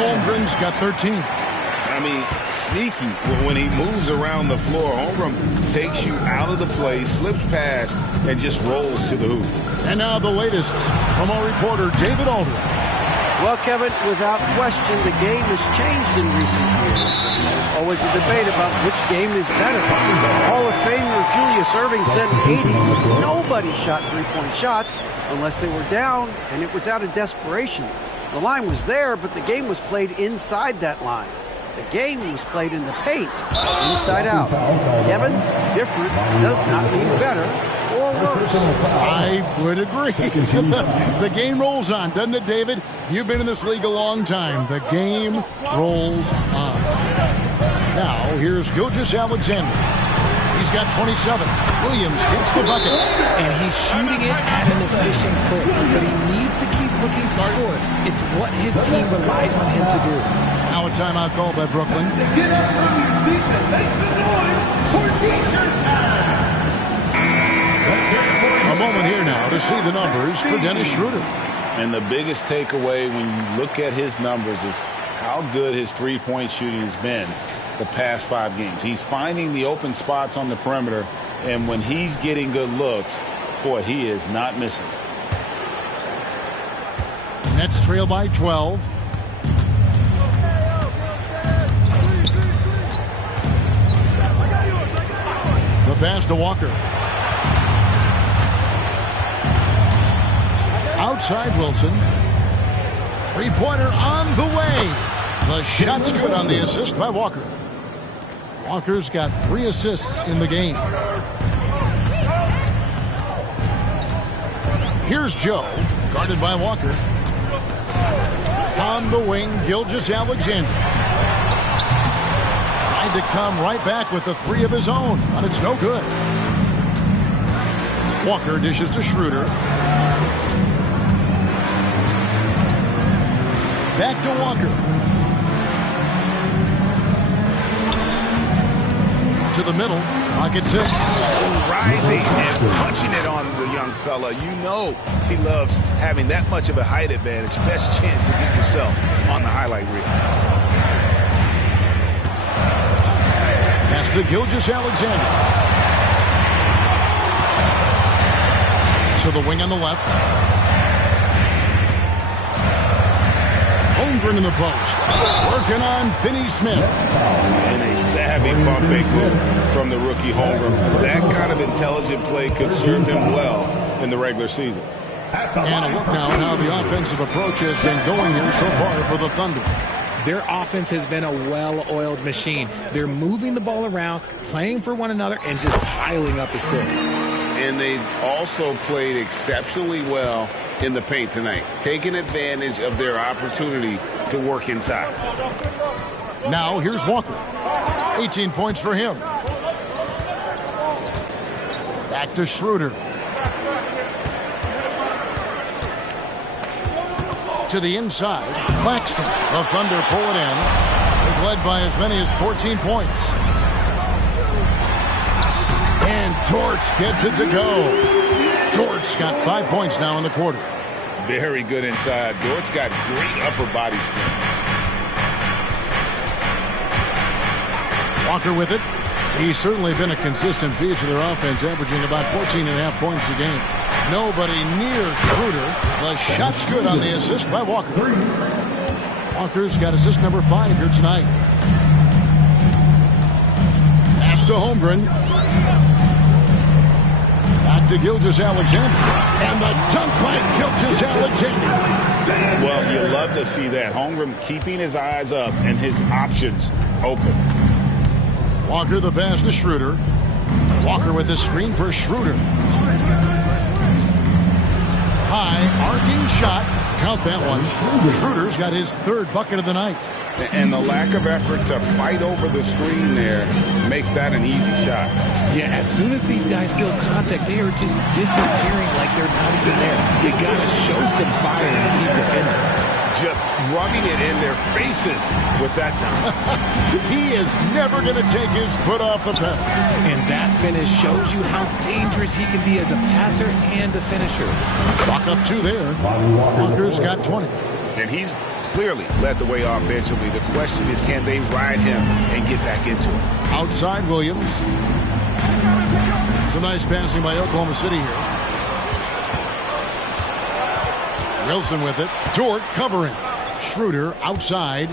Holmgren's got 13. I mean, sneaky when he moves around the floor. Holmgren takes you out of the play, slips past, and just rolls to the hoop. And now the latest from our reporter, David Aldridge. Well, Kevin, without question, the game has changed in recent years. And there's always a debate about which game is better. Hall of Famer Julius Erving said in the 80s, nobody shot three-point shots unless they were down, and it was out of desperation. The line was there, but the game was played inside that line. The game was played in the paint, inside out. Kevin, different does not mean better or worse. I would agree. The game rolls on, doesn't it, David? You've been in this league a long time. The game rolls on. Now, here's Gilgeous-Alexander. He's got 27. Williams hits the bucket. And he's shooting it at an efficient clip, but he needs to keep looking to score. It's what his team relies on him to do. Now a timeout call by Brooklyn. Get up from your seats and make some noise for T-shirt time. A moment here now to see the numbers for Dennis Schroeder. And the biggest takeaway when you look at his numbers is how good his three-point shooting has been the past 5 games. He's finding the open spots on the perimeter, and when he's getting good looks, Boy, he is not missing. Nets trail by 12. The pass to Walker. Outside Wilson. Three-pointer on the way. The shot's good on the assist by Walker. Walker's got 3 assists in the game. Here's Joe, guarded by Walker. On the wing, Gilgeous-Alexander. Tried to come right back with the 3 of his own, but it's no good. Walker dishes to Schroeder. Back to Walker. To the middle, pocket 6. Rising and punching it on the young fella. You know he loves having that much of a height advantage. Best chance to get yourself on the highlight reel. Pass to Gilgeous-Alexander. To the wing on the left. Holmgren in the post. Working on Finney-Smith. And a savvy pump fake move from the rookie Holmgren. That kind of intelligent play could serve him well in the regular season. And a look now at how the offensive approach has been going here so far for the Thunder. Their offense has been a well-oiled machine. They're moving the ball around, playing for one another, and just piling up assists. And they've also played exceptionally well in the paint tonight, taking advantage of their opportunity to work inside. Now here's Walker. 18 points for him. Back to Schroeder. To the inside, Claxton. The Thunder pull it in. They've led by as many as 14 points. And Torch gets it to go. Torch got 5 points now in the quarter. Very good inside. Dort's got great upper body strength. Walker with it. He's certainly been a consistent piece of their offense, averaging about 14.5 points a game. Nobody near Schroeder. The shot's good on the assist by Walker. Walker's got assist number 5 here tonight. Pass to Holmgren. Back to Gilgeous-Alexander. And the dunk by Gilgeous-Alexander. Well, you love to see that. Holmgren keeping his eyes up and his options open. Walker the pass to Schroeder. Walker with the screen for Schroeder. High arcing shot. Count that one. Schroeder's got his 3rd bucket of the night. And the lack of effort to fight over the screen there makes that an easy shot. Yeah, as soon as these guys feel contact, they are just disappearing like they're not even there. You got to show some fire and keep defending. Just rubbing it in their faces with that dunk. He is never going to take his foot off the pedal. And that finish shows you how dangerous he can be as a passer and a finisher. Chalk up 2 there. Walker's got 20. And he's clearly led the way offensively. The question is, can they ride him and get back into it? Outside Williams. Some nice passing by Oklahoma City here. Wilson with it. Dort covering. Schroeder outside.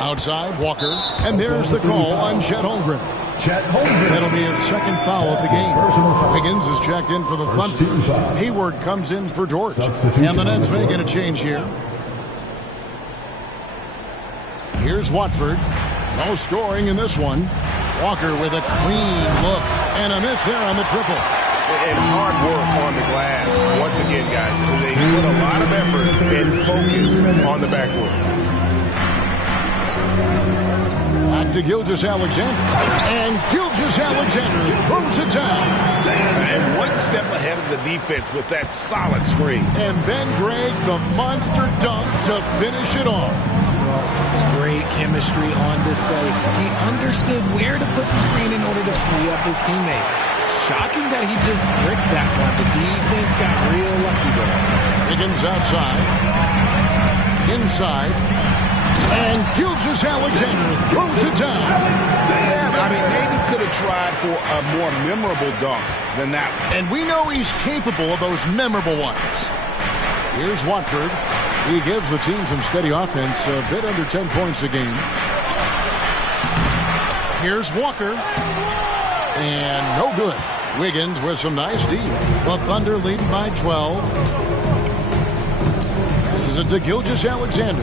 Outside, Walker. And there's the call on Chet Holmgren. That'll be his 2nd foul of the game. Wiggins is checked in for the Thunder. Hayward comes in for Dort. And the Nets making a change here. Here's Watford. No scoring in this one. Walker with a clean look. And a miss there on the triple. And hard work on the glass. Once again, guys, they put a lot of effort and focus on the backboard. Back to Gilgeous-Alexander. And Gilgeous-Alexander throws it down. And one step ahead of the defense with that solid screen. And then Greg, the monster dunk to finish it off. Great chemistry on display. He understood where to put the screen in order to free up his teammate. Shocking that he just bricked that one. The defense got real lucky there. Higgins outside. Inside. And Gilgeous-Alexander throws it down. Yeah, I mean, maybe could have tried for a more memorable dunk than that one. And we know he's capable of those memorable ones. Here's Watford. He gives the team some steady offense, a bit under 10 points a game. Here's Walker. And no good. Wiggins with some nice D. The Thunder leading by 12. This is a Gilgeous-Alexander.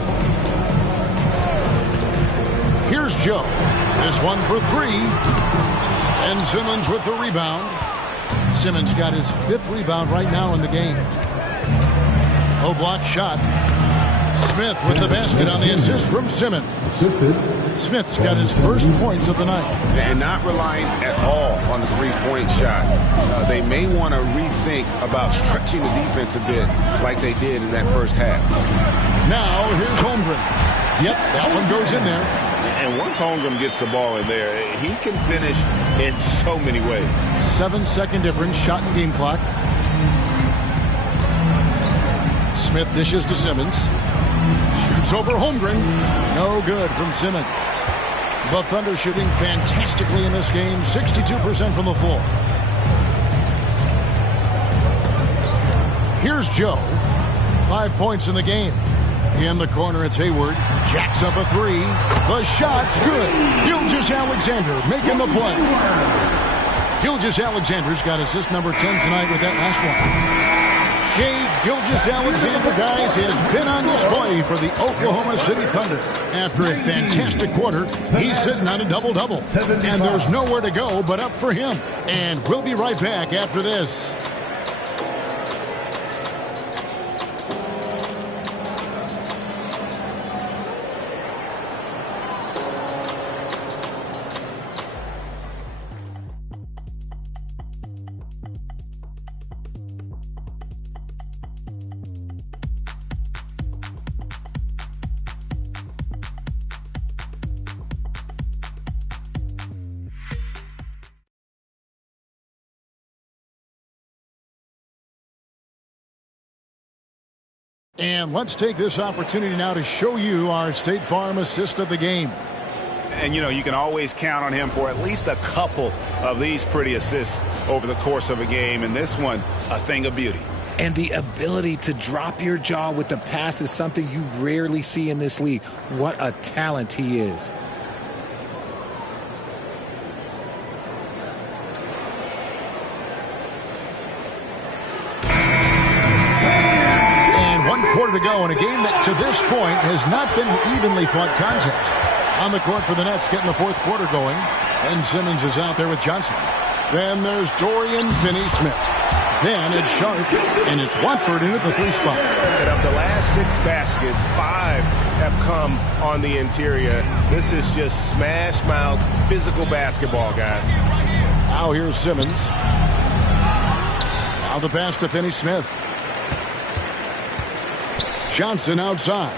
Here's Joe. This one for three. And Simmons with the rebound. Simmons got his 5th rebound right now in the game. Low block shot. Smith with the basket on the assist from Simmons. Smith's got his first points of the night. And not relying at all on the three-point shot. They may want to rethink about stretching the defense a bit like they did in that first half. Now here's Holmgren. Yep, that one goes in there. And once Holmgren gets the ball in there, he can finish in so many ways. 7-second difference, shot and game clock. Smith dishes to Simmons. Shoots over Holmgren. No good from Simmons. The Thunder shooting fantastically in this game, 62% from the floor. Here's Joe. 5 points in the game. In the corner, it's Hayward. Jacks up a three. The shot's good. Gilgeous-Alexander making the play. Gilgeous-Alexander's got assist number 10 tonight with that last one. Gilgeous-Alexander, guys, has been on display for the Oklahoma City Thunder. After a fantastic quarter, he's sitting on a double-double. And there's nowhere to go but up for him. And we'll be right back after this. And let's take this opportunity now to show you our State Farm assist of the game. And, you know, you can always count on him for at least a couple of these pretty assists over the course of a game. And this one, a thing of beauty. And the ability to drop your jaw with the pass is something you rarely see in this league. What a talent he is. Quarter to go in a game that to this point has not been an evenly fought contest. On the court for the Nets, getting the fourth quarter going. And Simmons is out there with Johnson. Then there's Dorian Finney-Smith. Then it's Sharp, and it's Watford in at the 3 spot. And of the last 6 baskets, 5 have come on the interior. This is just smash mouth physical basketball, guys. Now here's Simmons. Now the pass to Finney-Smith. Johnson outside.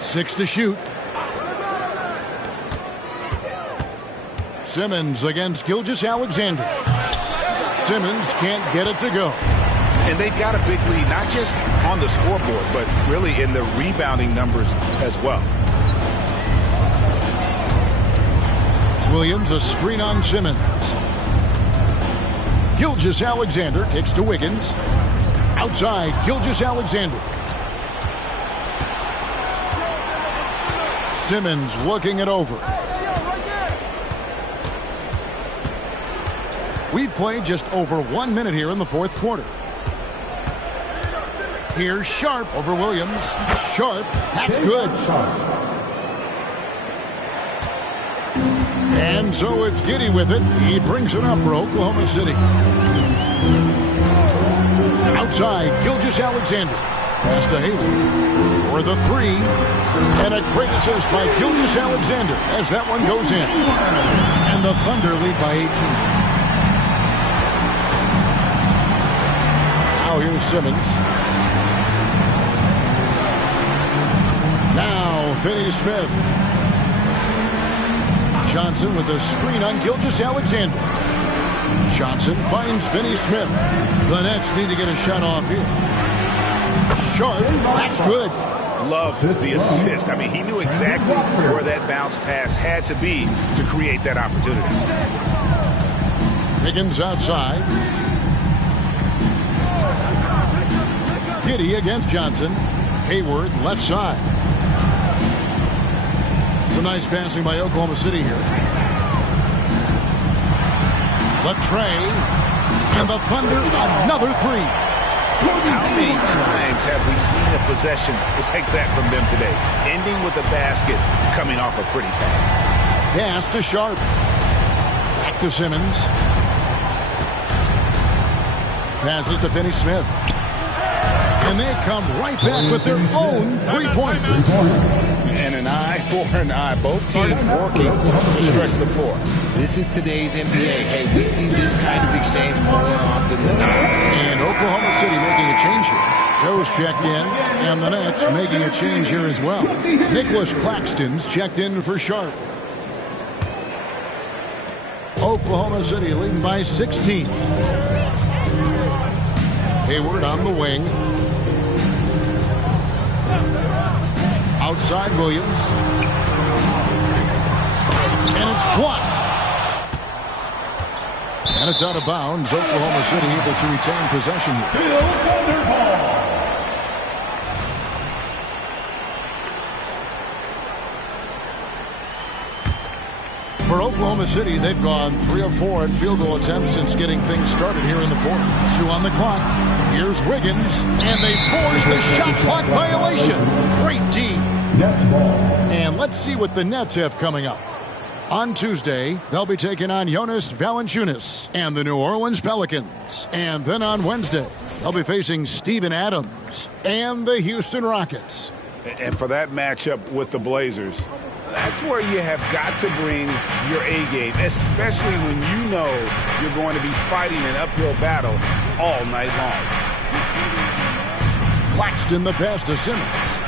6 to shoot. Simmons against Gilgeous-Alexander. Simmons can't get it to go. And they've got a big lead, not just on the scoreboard, but really in the rebounding numbers as well. Williams, a screen on Simmons. Gilgeous-Alexander kicks to Wiggins. Outside, Gilgeous-Alexander. Simmons looking it over. We've played just over 1 minute here in the fourth quarter. Here's Sharp over Williams. Sharp, that's good. And so it's Giddy with it. He brings it up for Oklahoma City. Outside, Gilgeous-Alexander. Pass to Hayward for the 3. And a great assist by Gilgeous-Alexander as that one goes in. And the Thunder lead by 18. Now here's Simmons. Now Finney-Smith. Johnson with a screen on Gilgeous-Alexander. Johnson finds Finney-Smith. The Nets need to get a shot off here. Sharp, that's good. Love the assist. I mean, he knew exactly where that bounce pass had to be to create that opportunity. Wiggins outside. Giddey against Johnson. Hayward left side. Some nice passing by Oklahoma City here. The tray. And the Thunder, another three. How many times have we seen a possession like that from them today? Ending with a basket, coming off a pretty pass. Pass to Sharp. Back to Simmons. Passes to Finney-Smith. And they come right back with their own three-pointer. And an eye for an eye. Both teams working to stretch the floor. This is today's NBA. Hey, we see this kind of exchange more often than not. And Oklahoma City making a change here. Joe's checked in, and the Nets making a change here as well. Nicholas Claxton's checked in for Sharp. Oklahoma City leading by 16. Hayward on the wing. Outside Williams. And it's blocked. And it's out of bounds. Oklahoma City able to retain possession here. For Oklahoma City, they've gone 3 of 4 at field goal attempts since getting things started here in the fourth. 2 on the clock. Here's Wiggins, and they force the shot clock violation. Great D. Nets ball. And let's see what the Nets have coming up. On Tuesday, they'll be taking on Jonas Valanciunas and the New Orleans Pelicans. And then on Wednesday, they'll be facing Steven Adams and the Houston Rockets. And for that matchup with the Blazers, that's where you have got to bring your A game, especially when you know you're going to be fighting an uphill battle all night long. Claxton the pass to Simmons.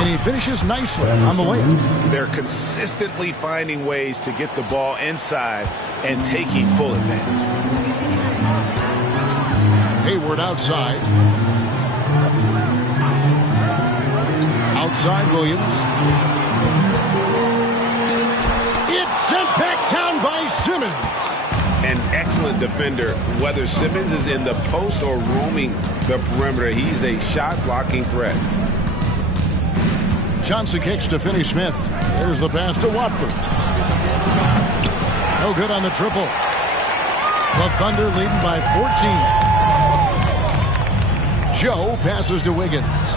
And he finishes nicely on the layup. They're consistently finding ways to get the ball inside and taking full advantage. Hayward outside. Outside Williams. It's sent back down by Simmons. An excellent defender, whether Simmons is in the post or roaming the perimeter. He's a shot-blocking threat. Johnson kicks to Finney-Smith. There's the pass to Watford. No good on the triple. The Thunder leading by 14. Joe passes to Wiggins.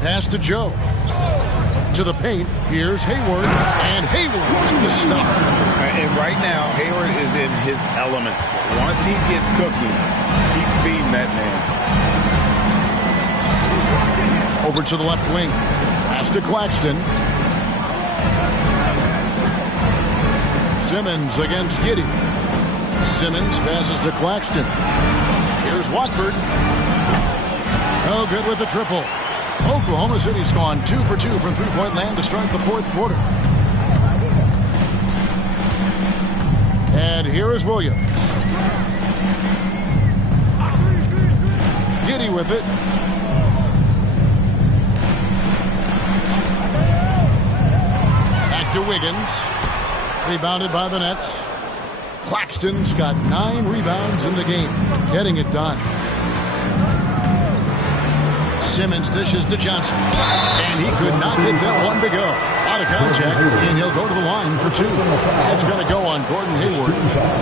Pass to Joe. To the paint. Here's Hayward. And Hayward with the stuff. And right now, Hayward is in his element. Once he gets cooking, keep feeding that man. Over to the left wing. Pass to Claxton. Simmons against Giddey. Simmons passes to Claxton. Here's Watford. No good with the triple. Oklahoma City's gone 2 for 2 from three-point land to start the fourth quarter. And here is Williams. Giddey with it. Back to Wiggins. Rebounded by the Nets. Claxton's got 9 rebounds in the game. Getting it done. Simmons dishes to Johnson. And he could not get that one to go. Out of contact, and he'll go to the line for 2. It's going to go on Gordon Hayward.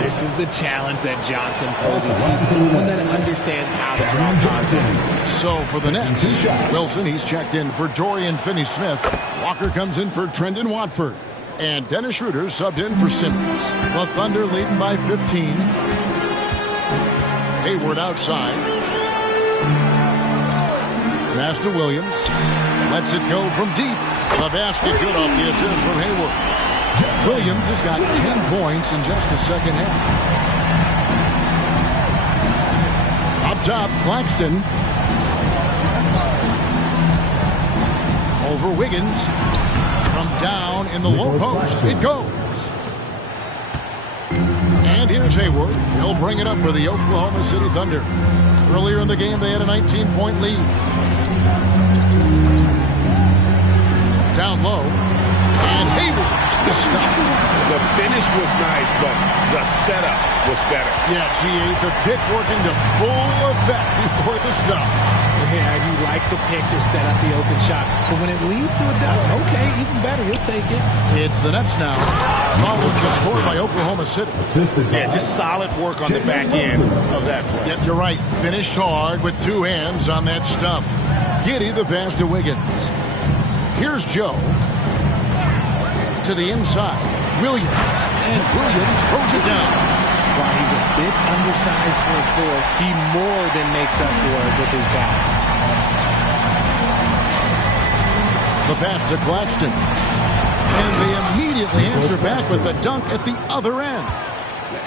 This is the challenge that Johnson poses. He's someone that understands how to draw contact. So for the Nets, Wilson, he's checked in for Dorian Finney-Smith. Walker comes in for Trendon Watford. And Dennis Schroeder subbed in for Simmons. The Thunder leading by 15. Hayward outside. Pass to Williams. Lets it go from deep. The basket good off the assist from Hayward. Williams has got 10 points in just the second half. Up top, Claxton. Over Wiggins. From down in the low post, it goes. And here's Hayward. He'll bring it up for the Oklahoma City Thunder. Earlier in the game, they had a 19-point lead. Down low. And the stuff. The finish was nice, but the setup was better. Yeah, GA, the pick working to full effect before the stuff. Yeah, you like the pick to set up the open shot. But when it leads to a dunk, okay, even better. You'll take it. It's the Nets now. Follows the score by Oklahoma City. Yeah, just solid work on the back end of that play. Yep, you're right. Finished hard with two hands on that stuff. Giddey the pass to Wiggins. Here's Joe. To the inside. Williams. And Williams throws it down. While he's a bit undersized for a four, he more than makes up for it with his bounce. The pass to Claxton. And they immediately answer back with the dunk at the other end.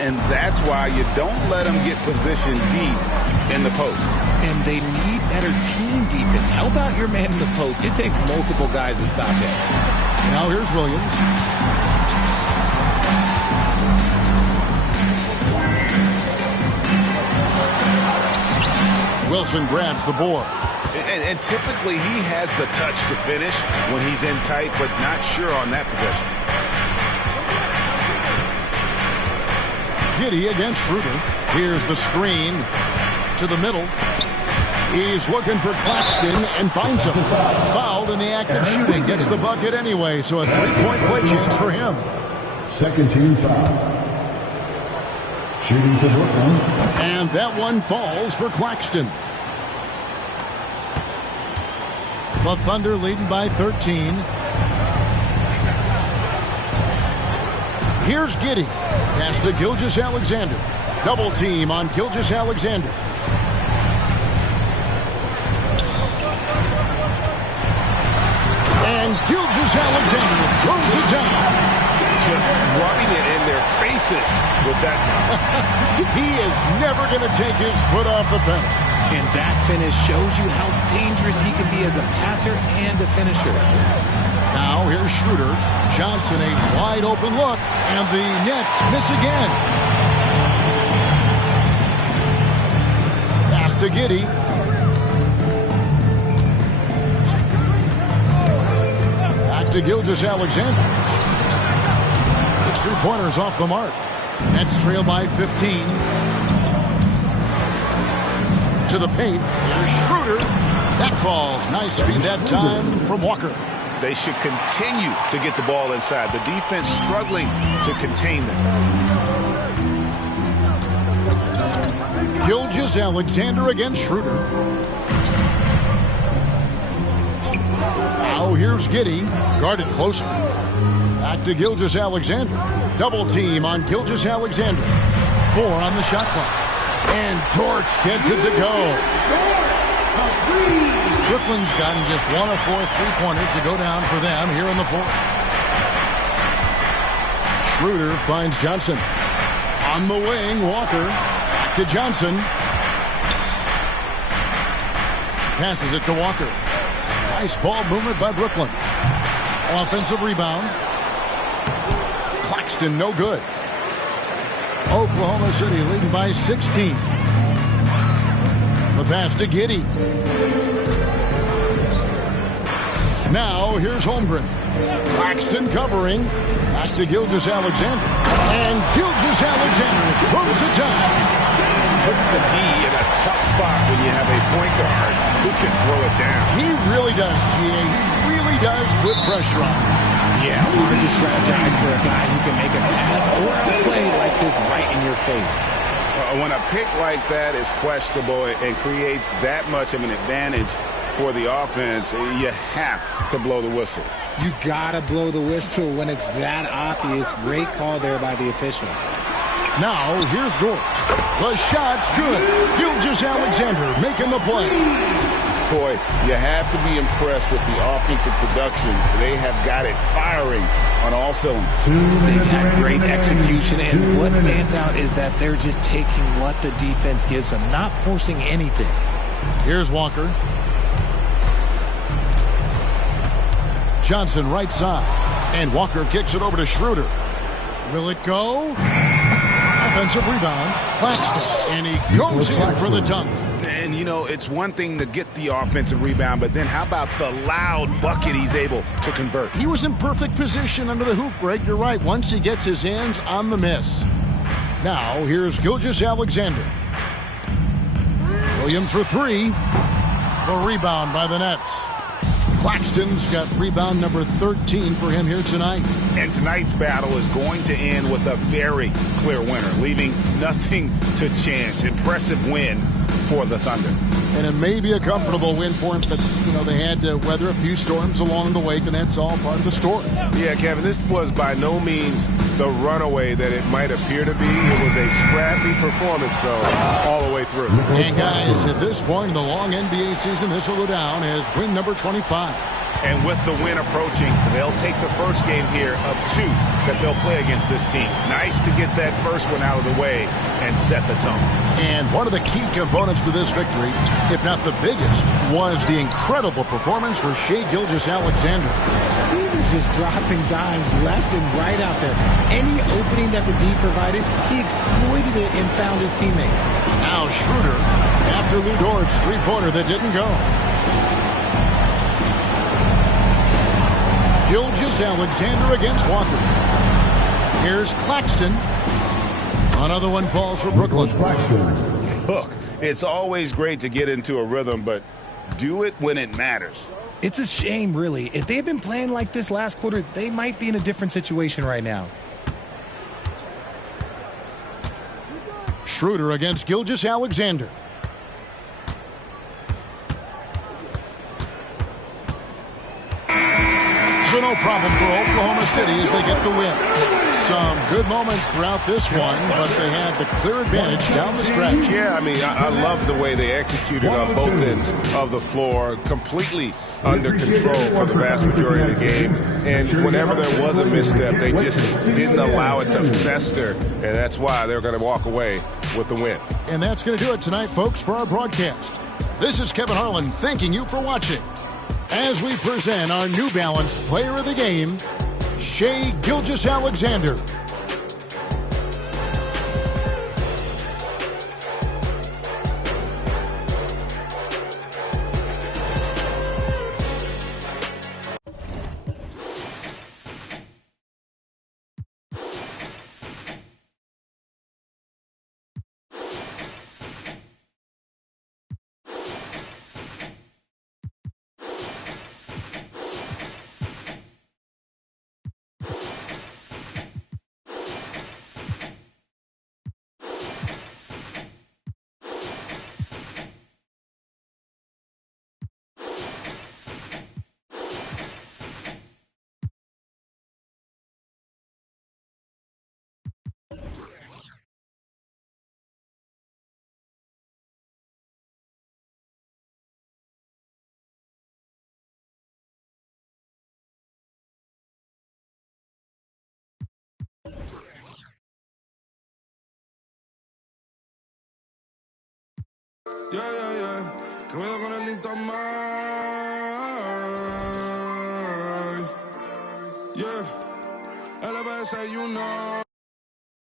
And that's why you don't let them get positioned deep in the post. And they need better team defense. Help out your man in the post. It takes multiple guys to stop him. Now here's Williams. Wilson grabs the board. And typically he has the touch to finish when he's in tight, but not sure on that possession. Giddey against Schroeder. Here's the screen to the middle. He's looking for Claxton and finds him. Fouled in the act of shooting. Gets the bucket anyway, so a three-point play chance for him. Second team foul. Shooting for Brooklyn. And that one falls for Claxton. The Thunder leading by 13. Here's Giddey. Pass to Gilgeous-Alexander. Double team on Gilgeous-Alexander. And Gilgeous-Alexander throws it down. Just rubbing it in their faces with that. He is never going to take his foot off the pedal. And that finish shows you how dangerous he can be as a passer and a finisher. Now here's Schroeder. Johnson, a wide open look, and the Nets miss again. Pass to Giddey. Back to Gilgeous-Alexander. It's three-pointers off the mark. Nets trail by 15. To the paint. Here's Schroeder. That falls. Nice feed that time from Walker. They should continue to get the ball inside. The defense struggling to contain them. Gilgeous-Alexander against Schroeder. Now here's Giddey. Guarded closely. Back to Gilgeous-Alexander. Double team on Gilgeous-Alexander. 4 on the shot clock. And Torch gets it to go. Brooklyn's gotten just 1 of 4 three-pointers to go down for them here in the fourth. Schroeder finds Johnson. On the wing, Walker. Back to Johnson. Passes it to Walker. Nice ball movement by Brooklyn. Offensive rebound. Claxton, no good. Oklahoma City leading by 16. The pass to Giddey. Now here's Holmgren. Claxton covering. Back to Gilgeous-Alexander. And Gilgeous-Alexander throws it down. Puts the D in a tough spot when you have a point guard who can throw it down. He really does, GA. He really does put pressure on. Yeah, hard to strategize for a guy who can make a pass or a play like this right in your face. When a pick like that is questionable and creates that much of an advantage for the offense, you have to blow the whistle. You gotta blow the whistle when it's that obvious. Great call there by the official. Now here's George. The shot's good. Gilgeous-Alexander making the play. Boy, you have to be impressed with the offensive production. They have got it firing on all cylinders. They've had great execution, and what stands out is that they're just taking what the defense gives them, not forcing anything. Here's Walker. Johnson right side. And Walker kicks it over to Schroeder. Will it go? Offensive rebound. Claxton. And he goes in for the dunk. And, you know, it's one thing to get the offensive rebound, but then how about the loud bucket he's able to convert? He was in perfect position under the hoop, Greg. You're right. Once he gets his hands on the miss. Now, here's Gilgeous-Alexander. Williams for three. The rebound by the Nets. Claxton's got rebound number 13 for him here tonight. And tonight's battle is going to end with a very clear winner, leaving nothing to chance. Impressive win for the Thunder. And it may be a comfortable win for him, but, you know, they had to weather a few storms along the way, and that's all part of the story. Yeah, Kevin, this was by no means the runaway that it might appear to be. It was a scrappy performance, though, all the way through. And, guys, at this point in the long NBA season, this will go down as win number 25. And with the win approaching, they'll take the first game here of two that they'll play against this team. Nice to get that first one out of the way and set the tone. And one of the key components to this victory, if not the biggest, was the incredible performance for Shai Gilgeous-Alexander. He was just dropping dimes left and right out there. Any opening that the D provided, he exploited it and found his teammates. Now Schroeder, after Lou Dort's three-pointer that didn't go. Gilgeous-Alexander against Walker. Here's Claxton. Another one falls for Brooklyn. Look, it's always great to get into a rhythm, but do it when it matters. It's a shame, really. If they had been playing like this last quarter, they might be in a different situation right now. Schroeder against Gilgeous-Alexander. So no problem for Oklahoma City as they get the win. Some good moments throughout this one, but they had the clear advantage down the stretch. Yeah, I mean, I love the way they executed on both ends of the floor, completely under control for the vast majority of the game. And whenever there was a misstep, they just didn't allow it to fester, and that's why they're going to walk away with the win. And that's going to do it tonight, folks, for our broadcast. This is Kevin Harlan thanking you for watching as we present our New Balance Player of the Game, Shai Gilgeous-Alexander. Yeah. Cuidado con el Intomar. Yeah. LBS, you know.